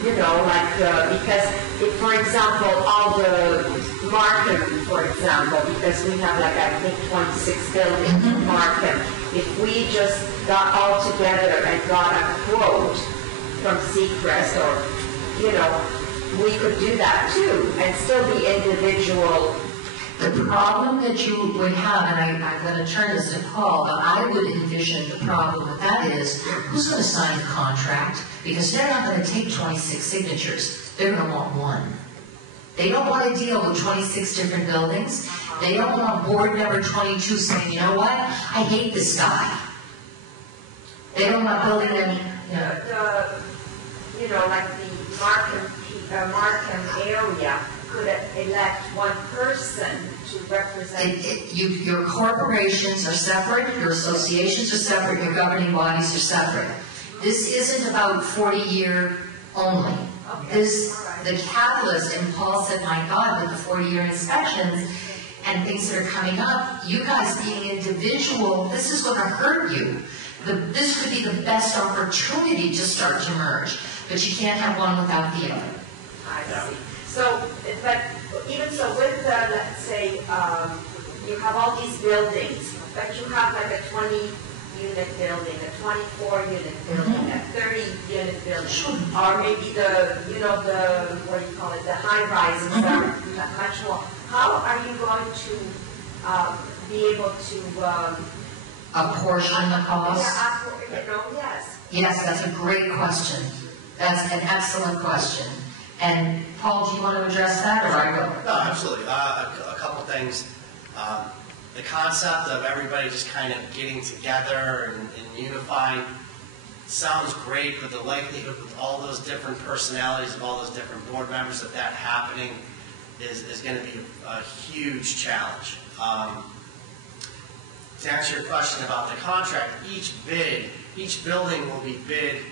because if, for example, all the Markham, for example, because we have I think 26 buildings in Markham, if we just got all together and got a quote from Seacrest we could do that too and still be individual. The problem that you would have, and I'm going to turn this to Paul, but I would envision the problem with that is, who's going to sign the contract? Because they're not going to take 26 signatures. They're going to want one. They don't want to deal with 26 different buildings. They don't want board member 22 saying, you know what, I hate this guy. They don't want building any, The Markham area could elect one person to represent. Your corporations are separate, your associations are separate, your governing bodies are separate. This isn't about 40-year only. Okay. The catalyst, and Paul said, my God, with the 40-year inspections and things that are coming up, you guys being individual, this is going to hurt you. This could be the best opportunity to start to merge, but you can't have one without the other. I see. So, but even so with, let's say, you have all these buildings, but you have like a 20-unit building, a 24-unit building, a 30-unit building, or maybe the high-rises are much more. How are you going to be able to apportion the cost? Yes. Yes, that's a great question. That's an excellent question. And Paul, do you want to address that, or I go? No, absolutely. A couple things. The concept of everybody just kind of getting together and unifying sounds great, but the likelihood with all those different personalities of all those different board members of that happening is going to be a huge challenge. To answer your question about the contract, each building will be bid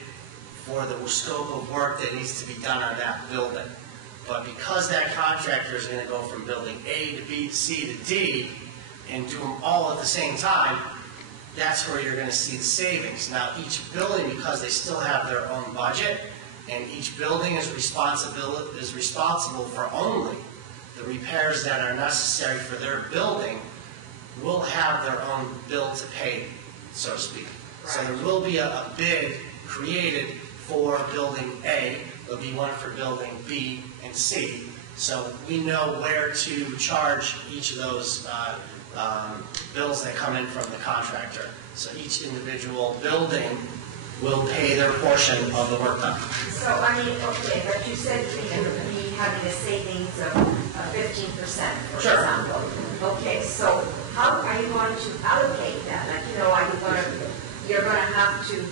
for the scope of work that needs to be done on that building. But because that contractor is going to go from building A to B to C to D and do them all at the same time, that's where you're going to see the savings. Now, each building, because they still have their own budget, and each building is responsible for only the repairs that are necessary for their building, will have their own bill to pay, so to speak. Right. So there will be a bid created for building A. There'll be one for building B and C. So we know where to charge each of those bills that come in from the contractor. So each individual building will pay their portion of the work done. So, okay, but you said we would be having a savings of 15%, for sure. example. Okay, so how are you going to allocate that? Are you going to you're going to have to.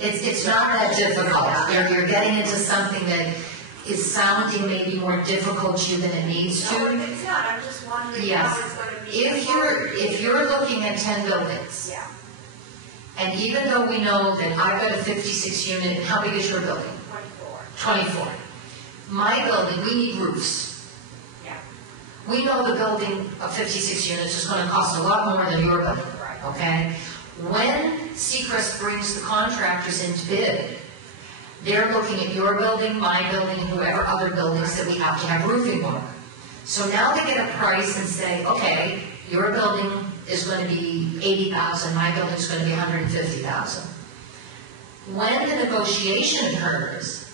It's not that difficult. You're getting into something that is sounding maybe more difficult to you than it needs to. No, it's not. I'm just wondering Yes. how it's going to be. If you're looking at 10 buildings, Yeah, and even though we know that I've got a 56 unit, how big is your building? 24. 24. My building, we need roofs. Yeah. We know the building of 56 units is going to cost a lot more than your building, Right. okay? When Seacrest brings the contractors into bid, they're looking at your building, my building, and whoever other buildings that we have to have roofing work. So now they get a price and say, okay, your building is going to be 80,000, my building is going to be 150,000. When the negotiation occurs,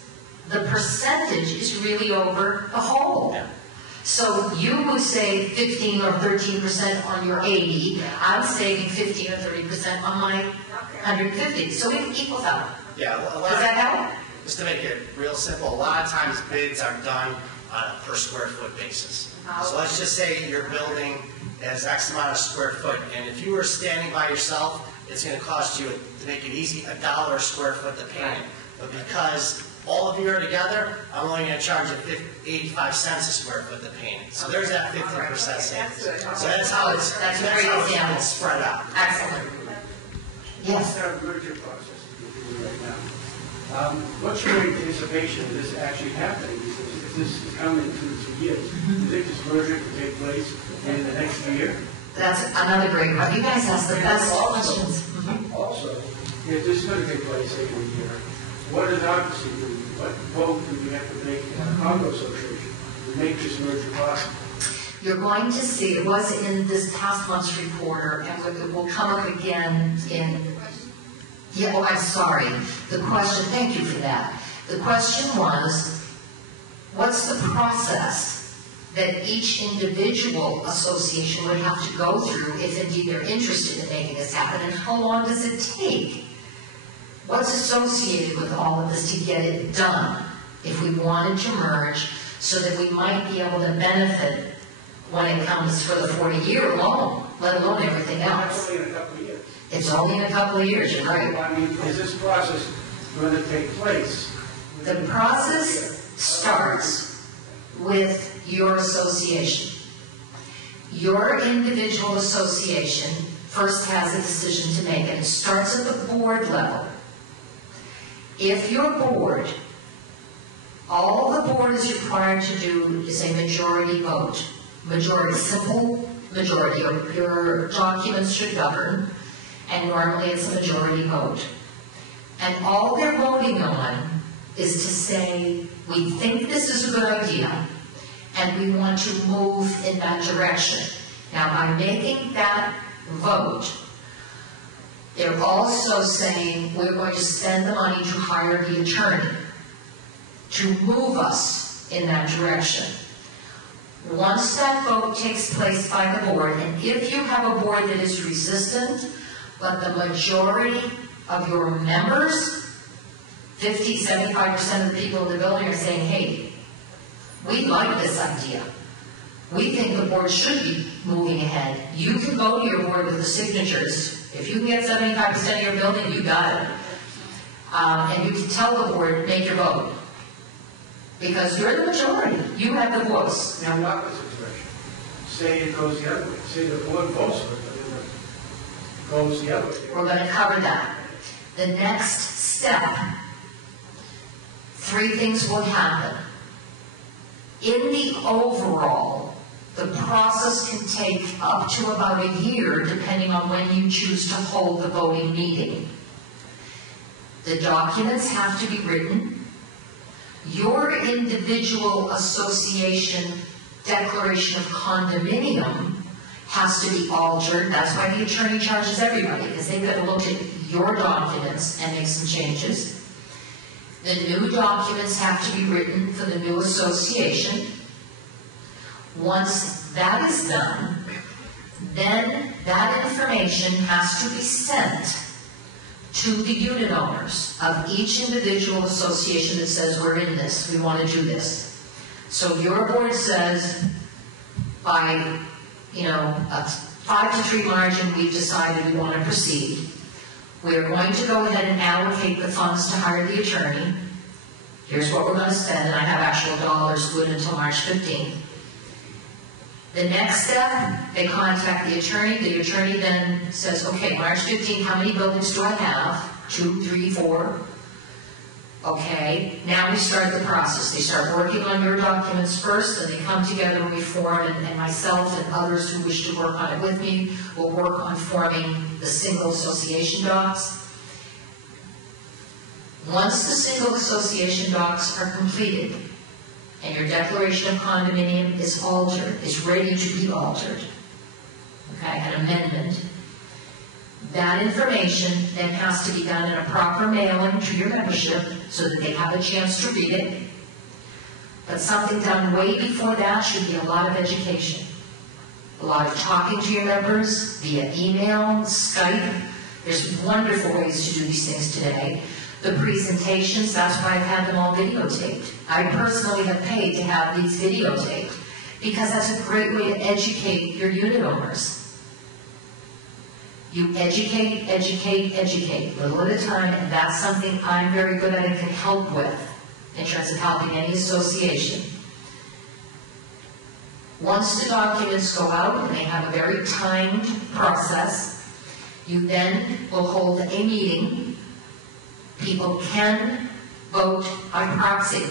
the percentage is really over the whole. Yeah. So you would say 15 or 13% on your 80, I'm saving 15 or 30% on my 150, so it equals out. Yeah, a lot Does that help? just to make it real simple, a lot of times bids are done on a per square foot basis. So let's just say your building has X amount of square foot, and if you were standing by yourself, it's going to cost you, to make it easy, $1 a square foot to paint it. But because all of you are together, I'm only going to charge you 85 cents a square foot to paint it. So there's that 15% savings. So that's how it's spread out. Excellent. Yes. Our merger process that we're doing right now. What's your anticipation of this actually happening? Because if this is coming in 2 to 3 years, do you think this merger can take place in the next year? That's another great one. You guys ask the best questions. Also, if this is going to take place every year, what does obviously do? What vote do we have to make in our condo association to make this merger possible? You're going to see, it was in this past month's reporter, and it will come up again in, yeah, oh, I'm sorry. The question, thank you for that. The question was, what's the process that each individual association would have to go through if indeed they're interested in making this happen, and how long does it take? What's associated with all of this to get it done if we wanted to merge so that we might be able to benefit when it comes for the 40-year loan, let alone everything That's else? only in a couple of years. It's only in a couple of years, you're right. I mean, is this process going to take place? The process starts with your association. Your individual association first has a decision to make, and it starts at the board level. If your board, all the board is required to do is a majority vote. Majority, simple majority. Your documents should govern, and normally it's a majority vote. And all they're voting on is to say, we think this is a good idea, and we want to move in that direction. Now, by making that vote, they're also saying, we're going to spend the money to hire the attorney to move us in that direction. Once that vote takes place by the board, and if you have a board that is resistant, but the majority of your members, 50, 75% of the people in the building are saying, hey, we like this idea. We think the board should be moving ahead. You can go to your board with the signatures. If you can get 75% of your building, you got it. And you can tell the board, make your vote. Because you're the majority. You have the voice. Now, the opposite direction. Say it goes the other way. Say the board votes for it, but it goes the other way. We're going to cover that. The next step, 3 things will happen. In the overall, the process can take up to about a year, depending on when you choose to hold the voting meeting. The documents have to be written. Your individual association declaration of condominium has to be altered. That's why the attorney charges everybody, because they've got to look at your documents and make some changes. The new documents have to be written for the new association. Once that is done, then that information has to be sent to the unit owners of each individual association that says, we're in this, we want to do this. So your board says, by, a 5-3 margin, we've decided we want to proceed. We are going to go ahead and allocate the funds to hire the attorney. Here's what we're going to spend, and I have actual dollars good until March 15th. The next step, they contact the attorney. The attorney then says, okay, March 15th, how many buildings do I have? 2, 3, 4. Okay, now we start the process. They start working on your documents first, and they come together and we form, and myself and others who wish to work on it with me will work on forming the single association docs. Once the single association docs are completed, and your declaration of condominium is altered, is ready to be altered, okay, an amendment, that information then has to be done in a proper mailing to your membership so that they have a chance to read it. But something done way before that should be a lot of education. A lot of talking to your members via email, Skype. There's wonderful ways to do these things today. The presentations, that's why I've had them all videotaped. I personally have paid to have these videotaped because that's a great way to educate your unit owners. You educate, educate, educate, little at a time, and that's something I'm very good at and can help with in terms of helping any association. Once the documents go out, and they have a very timed process, you then will hold a meeting. People can vote by proxy.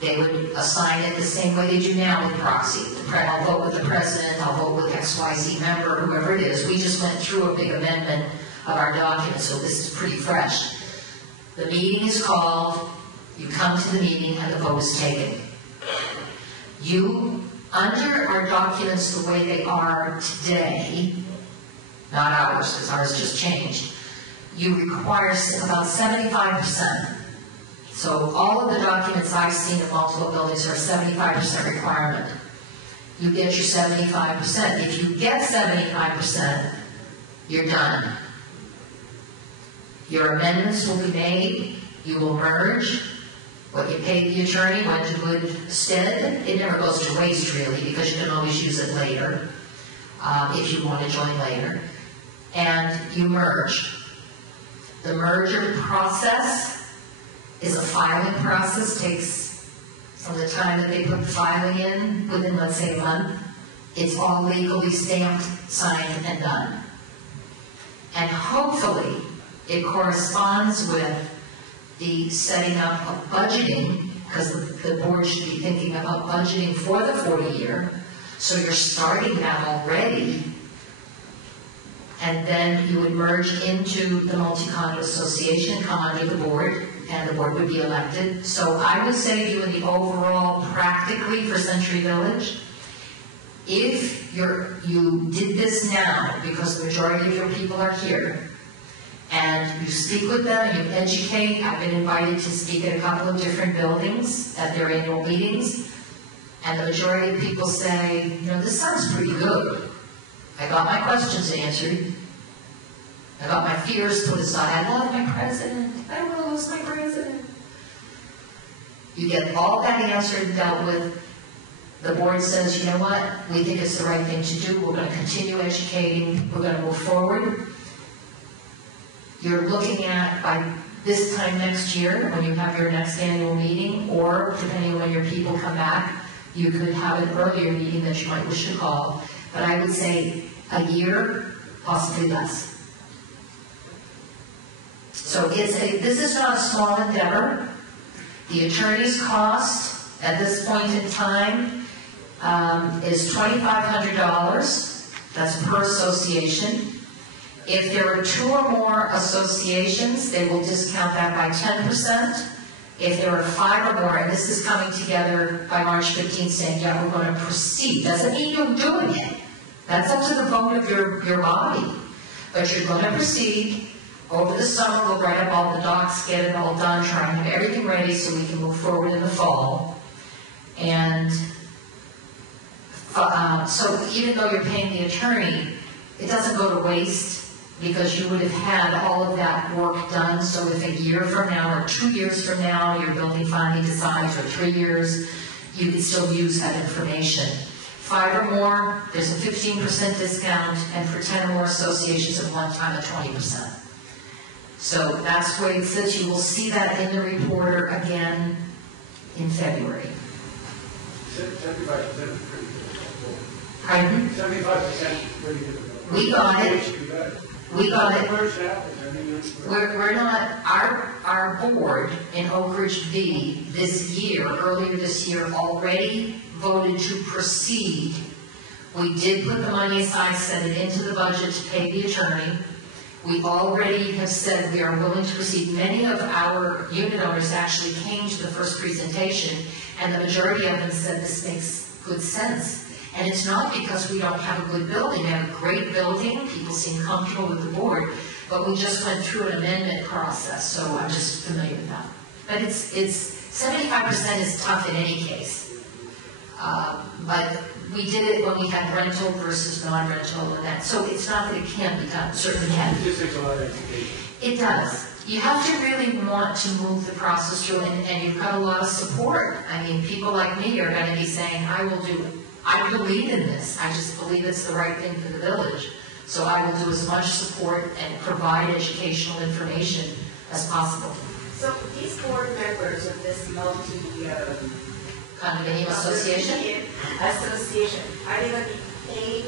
They would assign it the same way they do now with proxy. I'll vote with the president, I'll vote with XYZ member, whoever it is. We just went through a big amendment of our document, so this is pretty fresh. The meeting is called, you come to the meeting, and the vote is taken. You, under our documents the way they are today, not ours, because ours just changed, you require about 75%. So all of the documents I've seen in multiple buildings are 75% requirement. You get your 75%. If you get 75%, you're done. Your amendments will be made. You will merge. What you paid the attorney went to good stead. It never goes to waste, really, because you can always use it later if you want to join later. And you merge. The merger process is a filing process, takes from the time that they put the filing in, within, let's say, a month. It's all legally stamped, signed, and done. And hopefully, it corresponds with the setting up of budgeting, because the board should be thinking about budgeting for the 40-year, so you're starting that already. And then you would merge into the Multi-Condo Association, come under the board, and the board would be elected. So I would say to you in the overall, practically for Century Village, if you did this now, because the majority of your people are here, and you speak with them, and you educate. I've been invited to speak at a couple of different buildings at their annual meetings, and the majority of people say, you know, this sounds pretty good. I got my questions answered. I got my fears put aside. I love my president. I don't want to lose my president. You get all that answered and dealt with. The board says, you know what, we think it's the right thing to do. We're going to continue educating. We're going to move forward. You're looking at, by this time next year, when you have your next annual meeting, or depending on when your people come back, you could have an earlier meeting that you might wish to call. But I would say a year, possibly less. So this is not a small endeavor. The attorney's cost at this point in time is $2,500. That's per association. If there are 2 or more associations, they will discount that by 10%. If there are 5 or more, and this is coming together by March 15th saying, yeah, we're going to proceed. Doesn't mean you're doing it. That's up to the vote of your body. But you're going to proceed. Over the summer, we'll write up all the docs, get it all done, try and have everything ready so we can move forward in the fall. And so even though you're paying the attorney, it doesn't go to waste because you would have had all of that work done. So if a year from now or 2 years from now your building finally decides, or 3 years, you can still use that information. 5 or more, there's a 15% discount, and for 10 or more associations at one time, a 20%. So that's where it says you will see that in the reporter again in February. 75% is pretty good. Pardon? 75% is pretty good. We got it. We got it. First half, I mean, We're not, our board in Oak Ridge V earlier this year, already voted to proceed. We did put the money aside, set it into the budget to pay the attorney. We already have said we are willing to proceed. Many of our unit owners actually came to the first presentation, and the majority of them said this makes good sense. And it's not because we don't have a good building. We have a great building. People seem comfortable with the board, but we just went through an amendment process, so I'm just familiar with that. But it's 75% is tough in any case. But we did it when we had rental versus non-rental and that. So it's not that it can't be done. It certainly can. it just takes a lot of education. It does. You have to really want to move the process through, and you've got a lot of support. I mean, people like me are going to be saying, I will do it. I believe in this. I just believe it's the right thing for the village. So I will do as much support and provide educational information as possible. So these board members of this Condominium association? Association, are they going to be paid?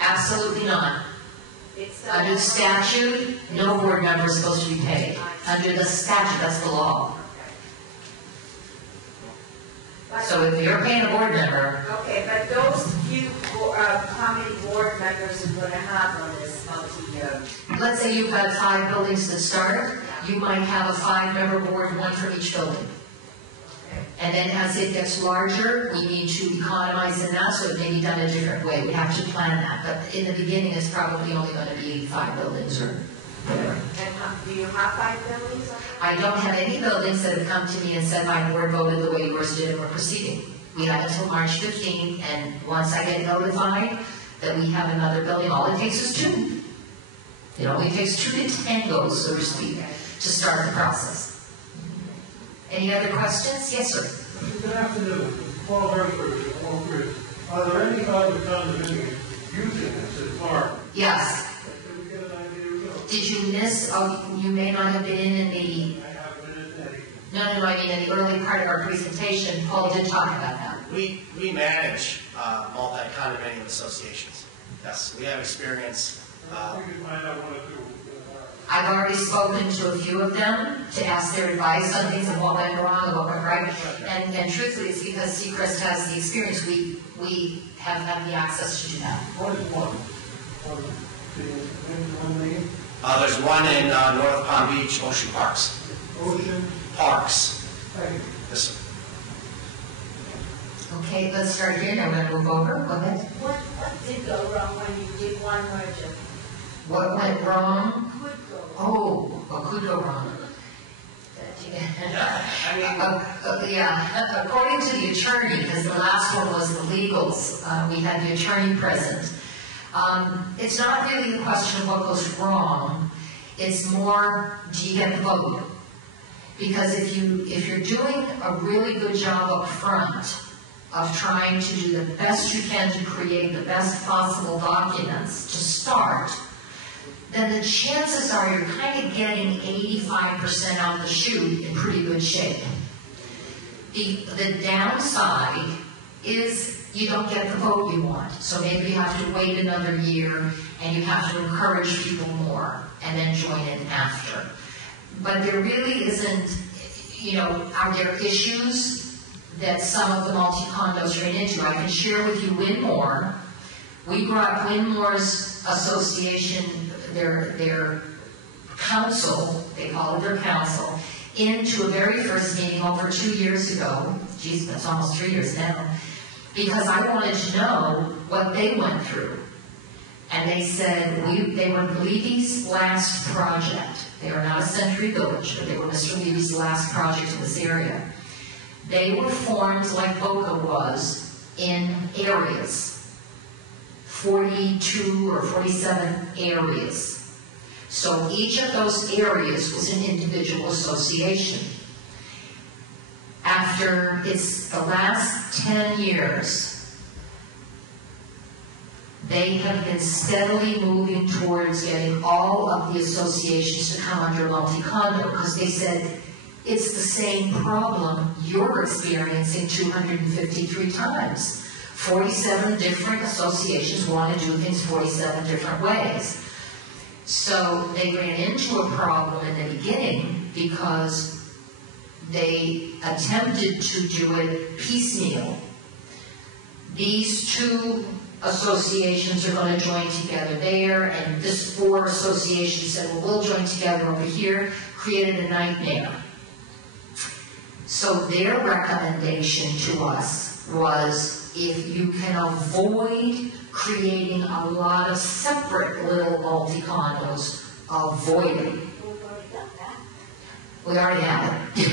Absolutely not. It's Under the statute, no board member is supposed to be paid. Under the statute, that's the law. So if you're paying a board member, Okay, but those few, how many board members are going to have on this let's say you've got 5 buildings to start, you might have a 5-member board, 1 for each building. And then as it gets larger, we need to economize in that, so it may be done a different way. We have to plan that. But in the beginning, it's probably only going to be 5 buildings or whatever. And do you have 5 buildings? I don't have any buildings that have come to me and said my board voted the way yours did and we're proceeding. We have until March 15th, and once I get notified that we have another building, all it takes is 2. It only takes 2 to tango, so to speak, to start the process. Any other questions? Yes, sir. Good afternoon. Paul Herford, Oak Ridge. Are there any other condominiums using this as farm? Yes. Can we get an idea of those? Did you miss, you may not have been in the, I haven't been in any. no, I mean in the early part of our presentation, Paul did talk about that. We manage multi-condominium associations. Yes, we have experience. We can find out one or two. I've already spoken to a few of them to ask their advice on things and what went wrong and what went right. And truthfully, it's because Seacrest has the experience. We have had the access to do that. What is one? One name? There's one in North Palm Beach, Ocean Parks. Ocean? Parks. Thank you. Yes, sir. Okay, let's start here. Now we're going to move over. Go ahead. What did go wrong when you did one merger? What went wrong? Could go wrong. Oh, what could go wrong? Yeah, according to the attorney, because the last one was the legals, we had the attorney present. It's not really the question of what goes wrong. It's more, do you get the vote? Because if you're doing a really good job up front of trying to do the best you can to create the best possible documents to start, then the chances are you're kind of getting 85% out of the chute in pretty good shape. The downside is you don't get the vote you want. So maybe you have to wait another year and you have to encourage people more and then join in after. But there really isn't, are there issues that some of the multi-condos ran into? I can share with you Winmore. We brought Winmore's association, their council, they call it their council, into a very first meeting over 2 years ago. Geez, that's almost 3 years now. Because I wanted to know what they went through. And they said, they were Levy's last project. They are not a Century Village, but they were Mr. Levy's last project in this area. They were formed like Boca was in areas. 42 or 47 areas. So each of those areas was an individual association. After the last 10 years, they have been steadily moving towards getting all of the associations to come under multi-condo, because they said it's the same problem you're experiencing 253 times. 47 different associations want to do things 47 different ways. So they ran into a problem in the beginning because they attempted to do it piecemeal. These two associations are going to join together there, and this 4 associations said, well, we'll join together over here, created a nightmare. So their recommendation to us was, if you can avoid creating a lot of separate little multi-condos, avoid it. We already have it.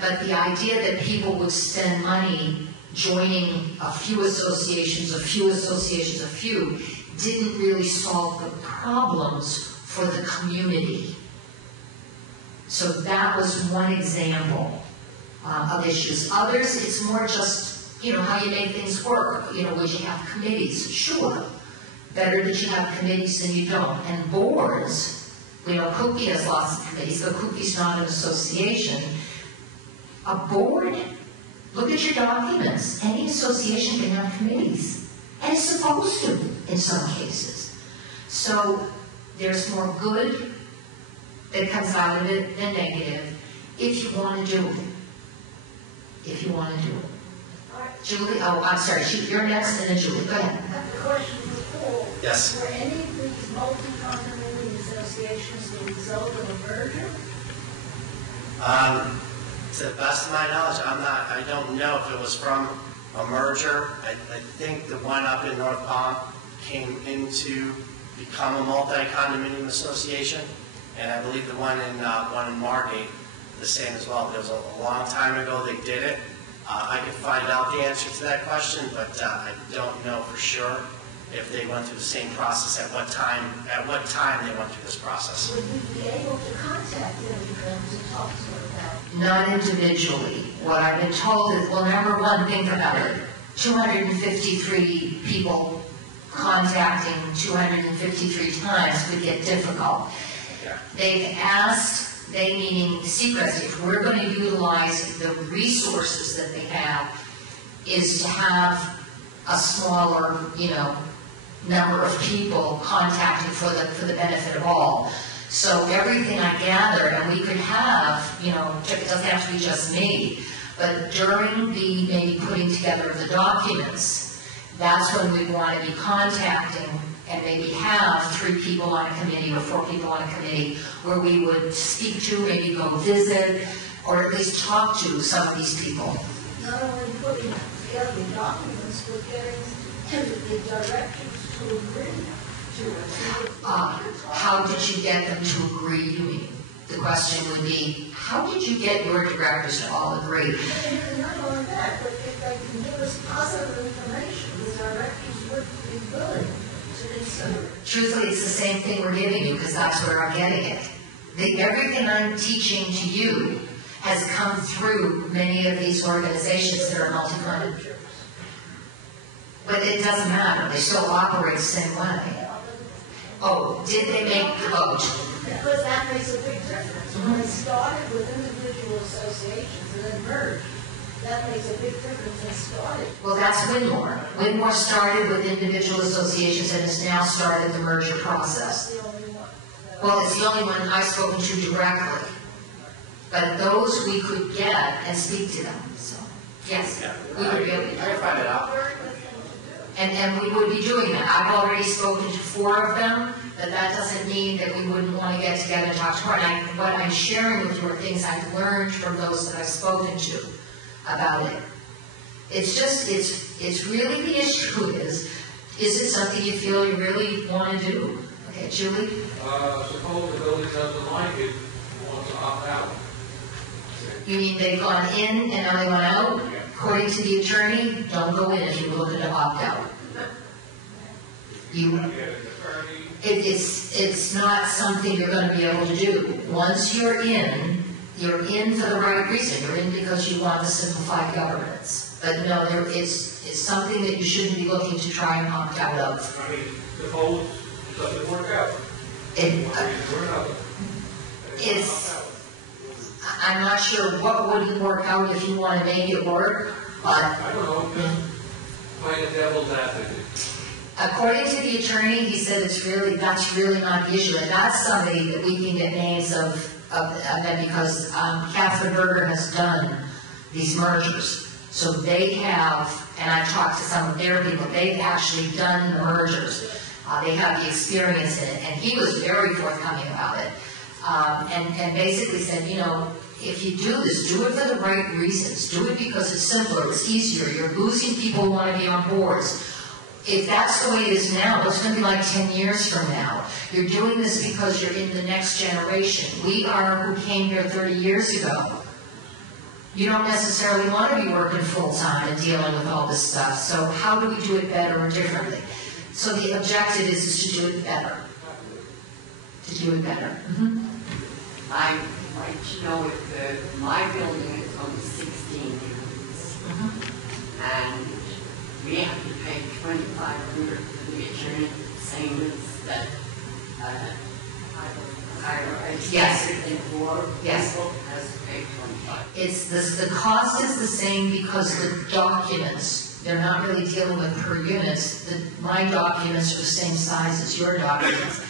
but the idea that people would spend money joining a few associations, didn't really solve the problems for the community. So that was one example of issues. Others, it's more just, how you make things work. Would you have committees? Sure. Better that you have committees than you don't. And boards, Cookie has lots of committees, but Cookie's not an association. A board, look at your documents. Any association can have committees. And it's supposed to, in some cases. So there's more good that comes out of it than negative, if you want to do it. If you want to do it. Julie, I'm sorry, you're next, and then Julie, go ahead. I have a question for Paul. Yes. Were any of these multi-condominium associations the result of a merger? To the best of my knowledge, I don't know if it was from a merger. I think the one up in North Palm came in to become a multi-condominium association, and I believe the one in Margate, the same as well. It was a long time ago they did it. I could find out the answer to that question, but I don't know for sure if they went through the same process, at what time they went through this process. Would you be able to contact them to talk to them about it? Not individually. What I've been told is, well, number one, think about it. 253 people contacting 253 times would get difficult. Yeah. They've asked, they meaning Seacrest, if we're going to utilize the resources that they have, is to have a smaller, number of people contacted for the benefit of all. So everything I gather, and we could have, it doesn't have to be just me, but during the maybe putting together of the documents, that's when we want to be contacting and maybe have 3 people on a committee or 4 people on a committee where we would speak to, maybe go visit, or at least talk to some of these people. Not only putting together the documents, but getting the directors to agree to it. How did you get them to agree, you mean? The question would be, how did you get your directors to all agree? And not only that, but if they can give us positive information, the directors would be willing to consider it. Truthfully, it's the same thing we're giving you, because that's where I'm getting it. Everything I'm teaching to you has come through many of these organizations that are multi-condominium. But it doesn't matter. They still operate the same way. Oh, did they make the vote? Because that makes a big difference. When they started with individual associations and then merged, that makes a big difference in starting. Well, that's Winmore. Winmore started with individual associations and has now started the merger process. That's the only one. Well, it's the only one I've spoken to directly. But those we could get and speak to them. So, yes, we would be able to. I can find it out. And we would be doing that. I've already spoken to 4 of them, but that doesn't mean that we wouldn't want to get together and talk to more. And what I'm sharing with you are things I've learned from those that I've spoken to about it. It's just, it's really the issue is it something you feel you really want to do? Okay, Julie? Suppose the building doesn't like it, wants to opt out. You mean they've gone in and now they went out? According to the attorney, don't go in if you're looking to opt out. It's not something you're going to be able to do. Once you're in for the right reason. You're in because you want the simplified governance. But no, there is, it's something that you shouldn't be looking to try and opt out of. I mean, suppose it doesn't work out. I'm not sure what wouldn't work out if you want to make it work, but I don't know, just find a devil's advocate. according to the attorney, he said that's really not the issue, and that's somebody that we can get names of that because Catherine Berger has done these mergers. So they have, and I've talked to some of their people, they've actually done the mergers. They have the experience in it, and he was very forthcoming about it. And basically said, you know, if you do this, do it for the right reasons. Do it because it's simpler, it's easier. You're losing people who want to be on boards. If that's the way it is now, it's going to be like 10 years from now. You're doing this because you're in the next generation. We are who came here 30 years ago. You don't necessarily want to be working full-time and dealing with all this stuff. So how do we do it better or differently? So the objective is to do it better. To do it better. Mm-hmm. I'd like to know if my building is only 16 units, and we have to pay $2,500 for the attorney, same as that Yes. Yes. Has to pay $25. The cost is the same because the documents, they're not really dealing with per units. My documents are the same size as your documents.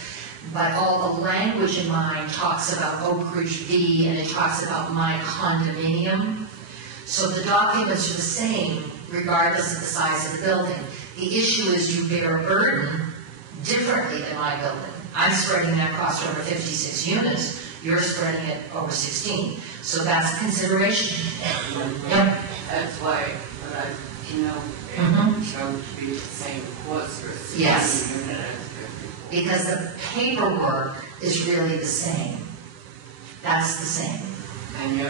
But all the language in mine talks about Oak Ridge V and it talks about my condominium. So the documents are the same regardless of the size of the building. The issue is you bear a burden differently than my building. I'm spreading that cost over 56 units. You're spreading it over 16. So that's a consideration. Yep. That's why chose to be the same cost for 16 Yes. unit as 50. Because the paperwork is really the same. That's the same. And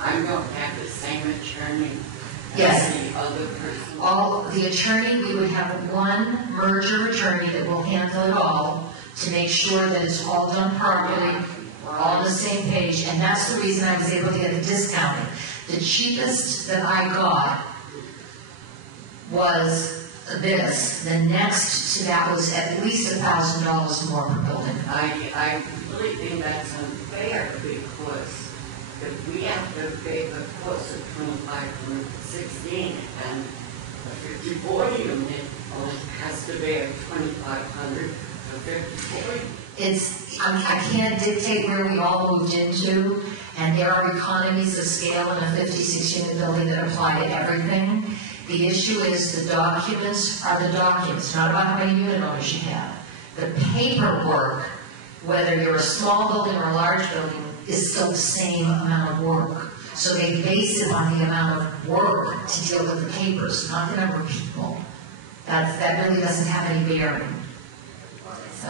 I'm going to have the same attorney Yes. as the other person. The attorney, we would have one merger attorney that will handle it all to make sure that it's all done properly, we're all on the same page, and that's the reason I was able to get the discounting. The cheapest that I got was this. The next to that was at least $1,000 more per building. I really think that's unfair because if we have to pay the cost of 25 for 16 and a 54 unit has to pay $2,500 for 54. I can't dictate where we all moved into, and there are economies of scale in a 56-unit building that apply to everything. The issue is the documents are the documents, not about how many unit owners you have. The paperwork, whether you're a small building or a large building, is still the same amount of work. So they base it on the amount of work to deal with the papers, not the number of people. That really doesn't have any bearing. So.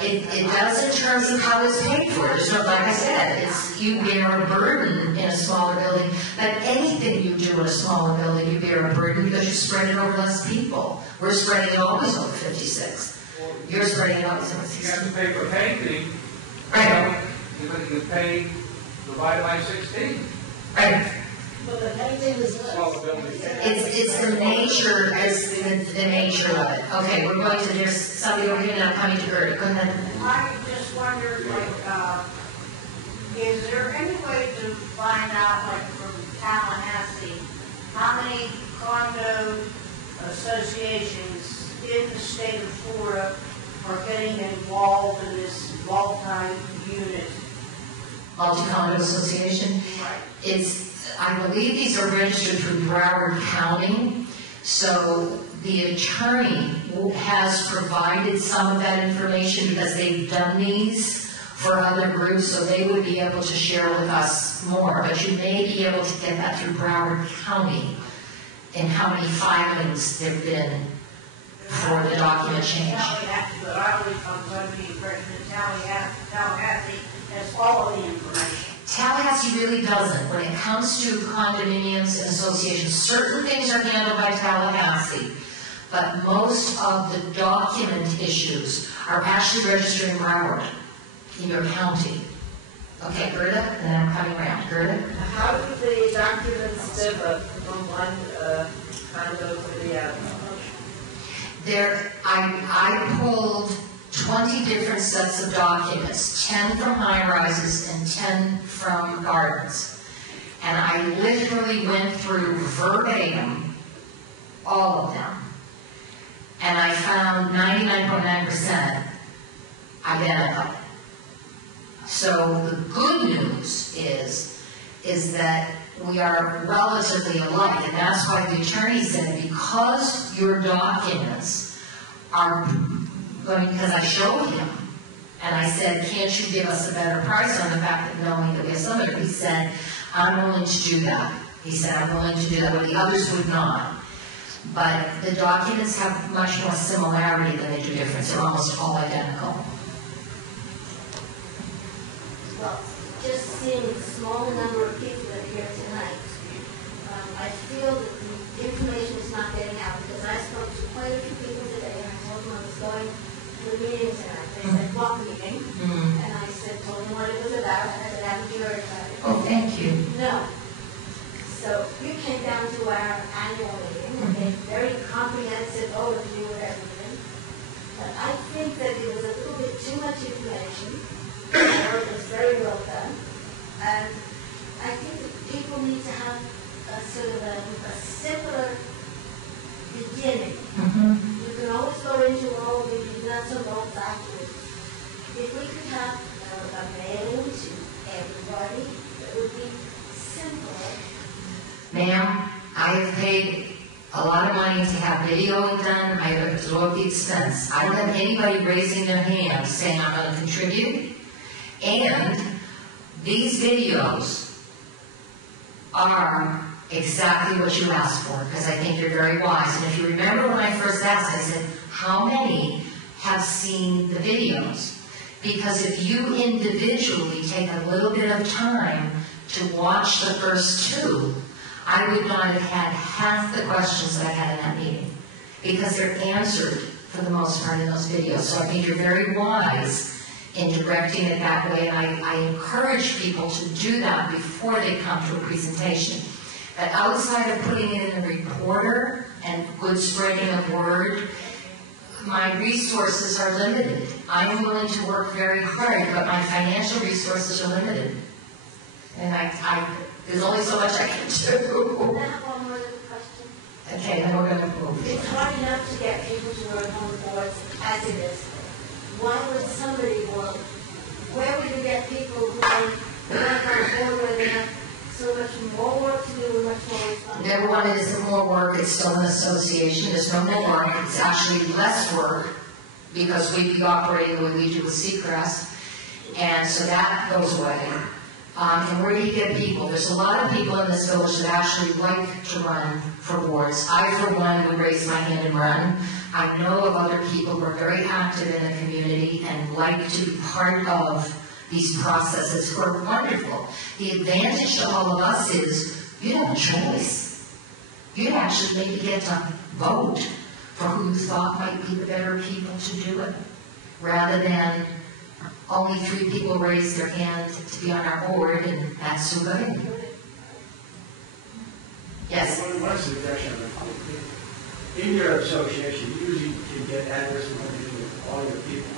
It does in terms of how it's paid for. There's no, like I said, you bear a burden in a smaller building. But anything you do in a smaller building, you bear a burden because you spread it over less people. We're spreading it always over 56. You're spreading it always over 16. You have to pay for painting. Right. You pay divided by 16. Right. But the painting is It's the nature, the nature of it. Okay, we're going to, there's somebody over here now coming to Gerda. Go ahead. I just wondered, is there any way to find out, like from Tallahassee, how many condo associations in the state of Florida are getting involved in this multi-unit? Multi-Condo Association. Right. I believe these are registered through Broward County, so the attorney has provided some of that information because they've done these for other groups, so they would be able to share with us more. But you may be able to get that through Broward County and how many filings there have been for the document change. But I was under the impression that Tallahassee has all of the information. Tallahassee really doesn't. When it comes to condominiums and associations, certain things are handled by Tallahassee, but most of the document issues are actually registered in Broward, in your county. Okay, Gerda, and then I'm coming around. Gerda? How do the documents from one condo to the other? I pulled 20 different sets of documents, 10 from high-rises and 10 from gardens. And I literally went through verbatim all of them. And I found 99.9% identical. So the good news is that we are relatively alike, and that's why the attorney said, because your documents are going, because I showed him, and I said, can't you give us a better price on the fact that knowing that we have somebody? He said, I'm willing to do that. He said, I'm willing to do that, but the others would not. But the documents have much more similarity than they do difference. They're almost all identical. Well, just seeing the small number of people that are here tonight, I feel that the information is not getting out, because I spoke to quite a few people today, and I told them I was going to the meeting tonight. They said, what meeting? And I told them what it was about, and I said, haven't you heard about it? Oh, thank you. No. So you came down to our annual meeting, and gave a very comprehensive overview of everything. But I think that it was a little bit too much information. It was very well done. And I think that people need to have a sort of a simpler beginning. You can always go into all the nuts and bolts afterwards. If we could have a mailing to everybody, that would be simple. Ma'am, I have paid a lot of money to have video done. I have absorbed the expense. I don't have anybody raising their hand saying I'm going to contribute. And these videos are exactly what you asked for, because I think you're very wise. And if you remember when I first asked, I said, how many have seen the videos? Because if you individually take a little bit of time to watch the first two, I would not have had half the questions that I had in that meeting, because they're answered for the most part in those videos. So I think you're very wise in directing it that way, and I encourage people to do that before they come to a presentation. But outside of putting it in the reporter and good spreading of word, my resources are limited. I'm willing to work very hard, but my financial resources are limited. And there's only so much I can do. Can I have one more question? Okay, then we're going to move. It's hard enough to get people to work on the boards as it is. Why would somebody want, where would you get people who work on a board where they have so much more work to do and much more responsibility? Number one, it isn't more work, it's still an association. There's no more work, it's actually less work, because we'd be operating the way we do with Seacrest. And so that goes away. And where do you get people? There's a lot of people in this village that actually like to run for boards. I, for one, would raise my hand and run. I know of other people who are very active in the community and like to be part of these processes, who are wonderful. The advantage to all of us is you have a choice. You actually maybe get to vote for who you thought might be the better people to do it, rather than only 3 people raise their hand to be on our board, and that's so good. Yes? One suggestion. In your association, you usually can get address information with all your people.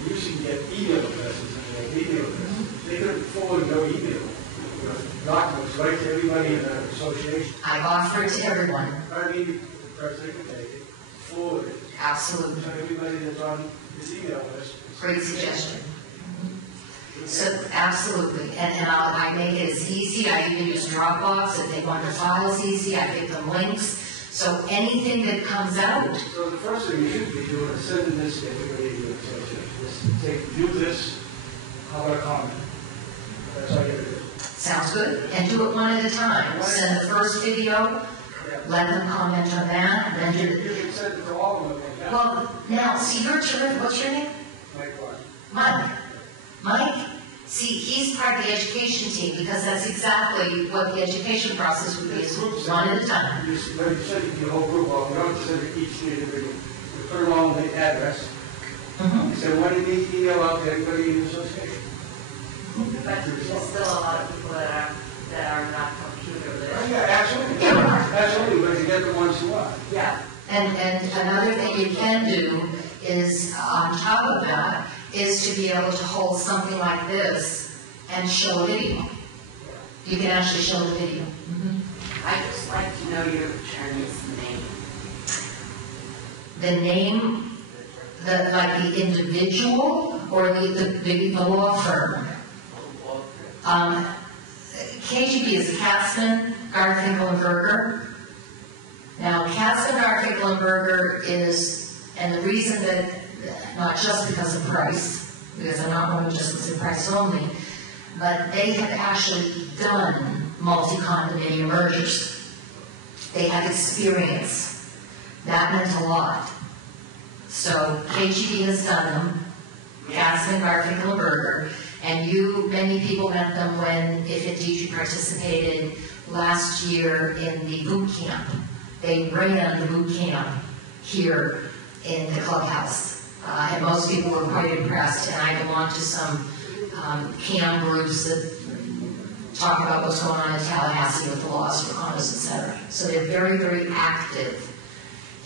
You usually get email addresses and email addresses. They could forward no email documents right to everybody in the association. I've offered to everyone. I mean, the president can take it, forward it. Absolutely. So everybody that's on his email list. Great suggestion. So, absolutely. And I make it as easy. I even use Dropbox. If they want their files easy, I give them links. So anything that comes out. So the first thing you should be doing is sending this to everybody in the association. Just say, view this, how about a comment? That's all you have to do. Sounds good. And do it one at a time. Send the first video, let them comment on that, and then do You can send it to all of them. Yeah. Well, now, see, you're terrific. What's your name? Mike. Mike? See, he's part of the education team, because that's exactly what the education process would be, is one at a time. You send it to the whole group, well, we don't send it each individual. We put along the address. You say, when do you email out to everybody in the association? But there's still a lot of people that are not computer literate. Yeah, absolutely. That's only going to get the ones who are. Yeah. And another thing you can do is, on top of that, is to be able to hold something like this and show a video. You can actually show the video. I'd just like to know your attorney's name. The name, like the individual or the law firm? KGB is Katzman, Garfinkel, and Berger. Now, Katzman, Garfinkel, and Berger is, and the reason that, not just because of price, because I'm not going to just because of price only, but they have actually done multi-condominium mergers. They have experience. That meant a lot. So KGB has done them, Katzman, Garfinkel, and Berger, and many people met them when, if indeed you participated last year in the boot camp. They ran the boot camp here in the clubhouse. And most people were quite impressed, and I belong to some CAM groups that talk about what's going on in Tallahassee with the laws for condos, etc. So they're very, very active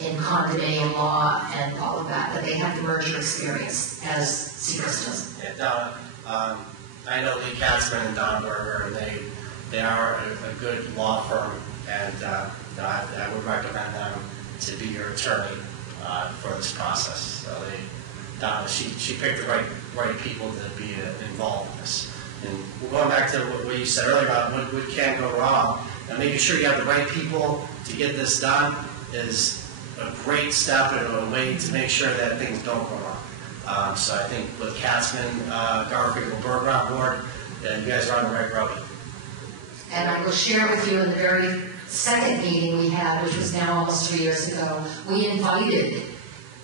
in condominium law and all of that, but they have the merger experience, as Seacrest does. Yeah, Donna, I know Lee Katzman and Don Berger, and they are a good law firm, and I would recommend them to be your attorney for this process. So Donna, she picked the right people to be involved in this. And going back to what you said earlier about what can go wrong, and making sure you have the right people to get this done is a great step and a way to make sure that things don't go wrong. So I think with Katzman, Garfinkel, Berger on board, you guys are on the right road. And I will share with you in the very second meeting we had, which was now almost 3 years ago, we invited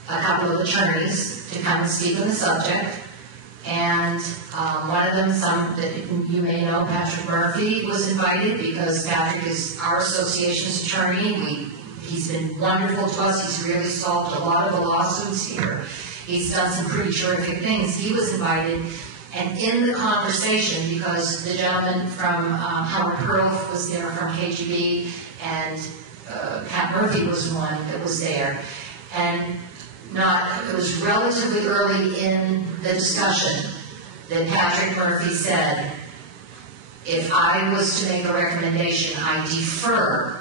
a couple of attorneys to come and speak on the subject. And one of them, some that you may know, Patrick Murphy, was invited because Patrick is our association's attorney. He's been wonderful to us. He's really solved a lot of the lawsuits here. He's done some pretty terrific things. He was invited, and in the conversation, because the gentleman from Howard Perloff was there from KGB, and Pat Murphy was one that was there, and it was relatively early in the discussion that Patrick Murphy said, if I was to make a recommendation, I defer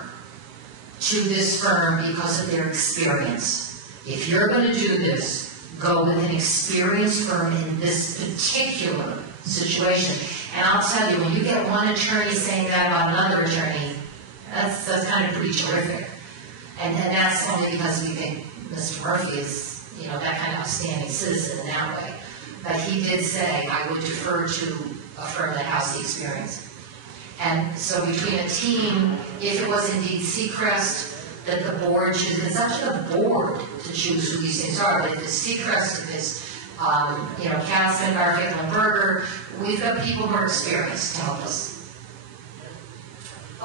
to this firm because of their experience. If you're going to do this, go with an experienced firm in this particular situation. And I'll tell you, when you get one attorney saying that about another attorney, that's kind of pretty terrific. And that's only because we think Mr. Murphy is, that kind of outstanding citizen in that way. But he did say, I would defer to a firm that has the experience. And so between a team, if it was indeed Seacrest that the board chooses, it's up to the board to choose who these things are, but if it's Seacrest, if it's, Katzman, Garfinkel, and Berger, we've got people who are experienced to help us.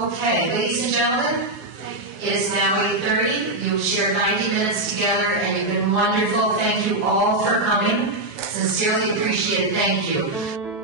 Okay, ladies and gentlemen, it is now 8:30. You've shared 90 minutes together, and you've been wonderful. Thank you all for coming. Sincerely appreciate it. Thank you.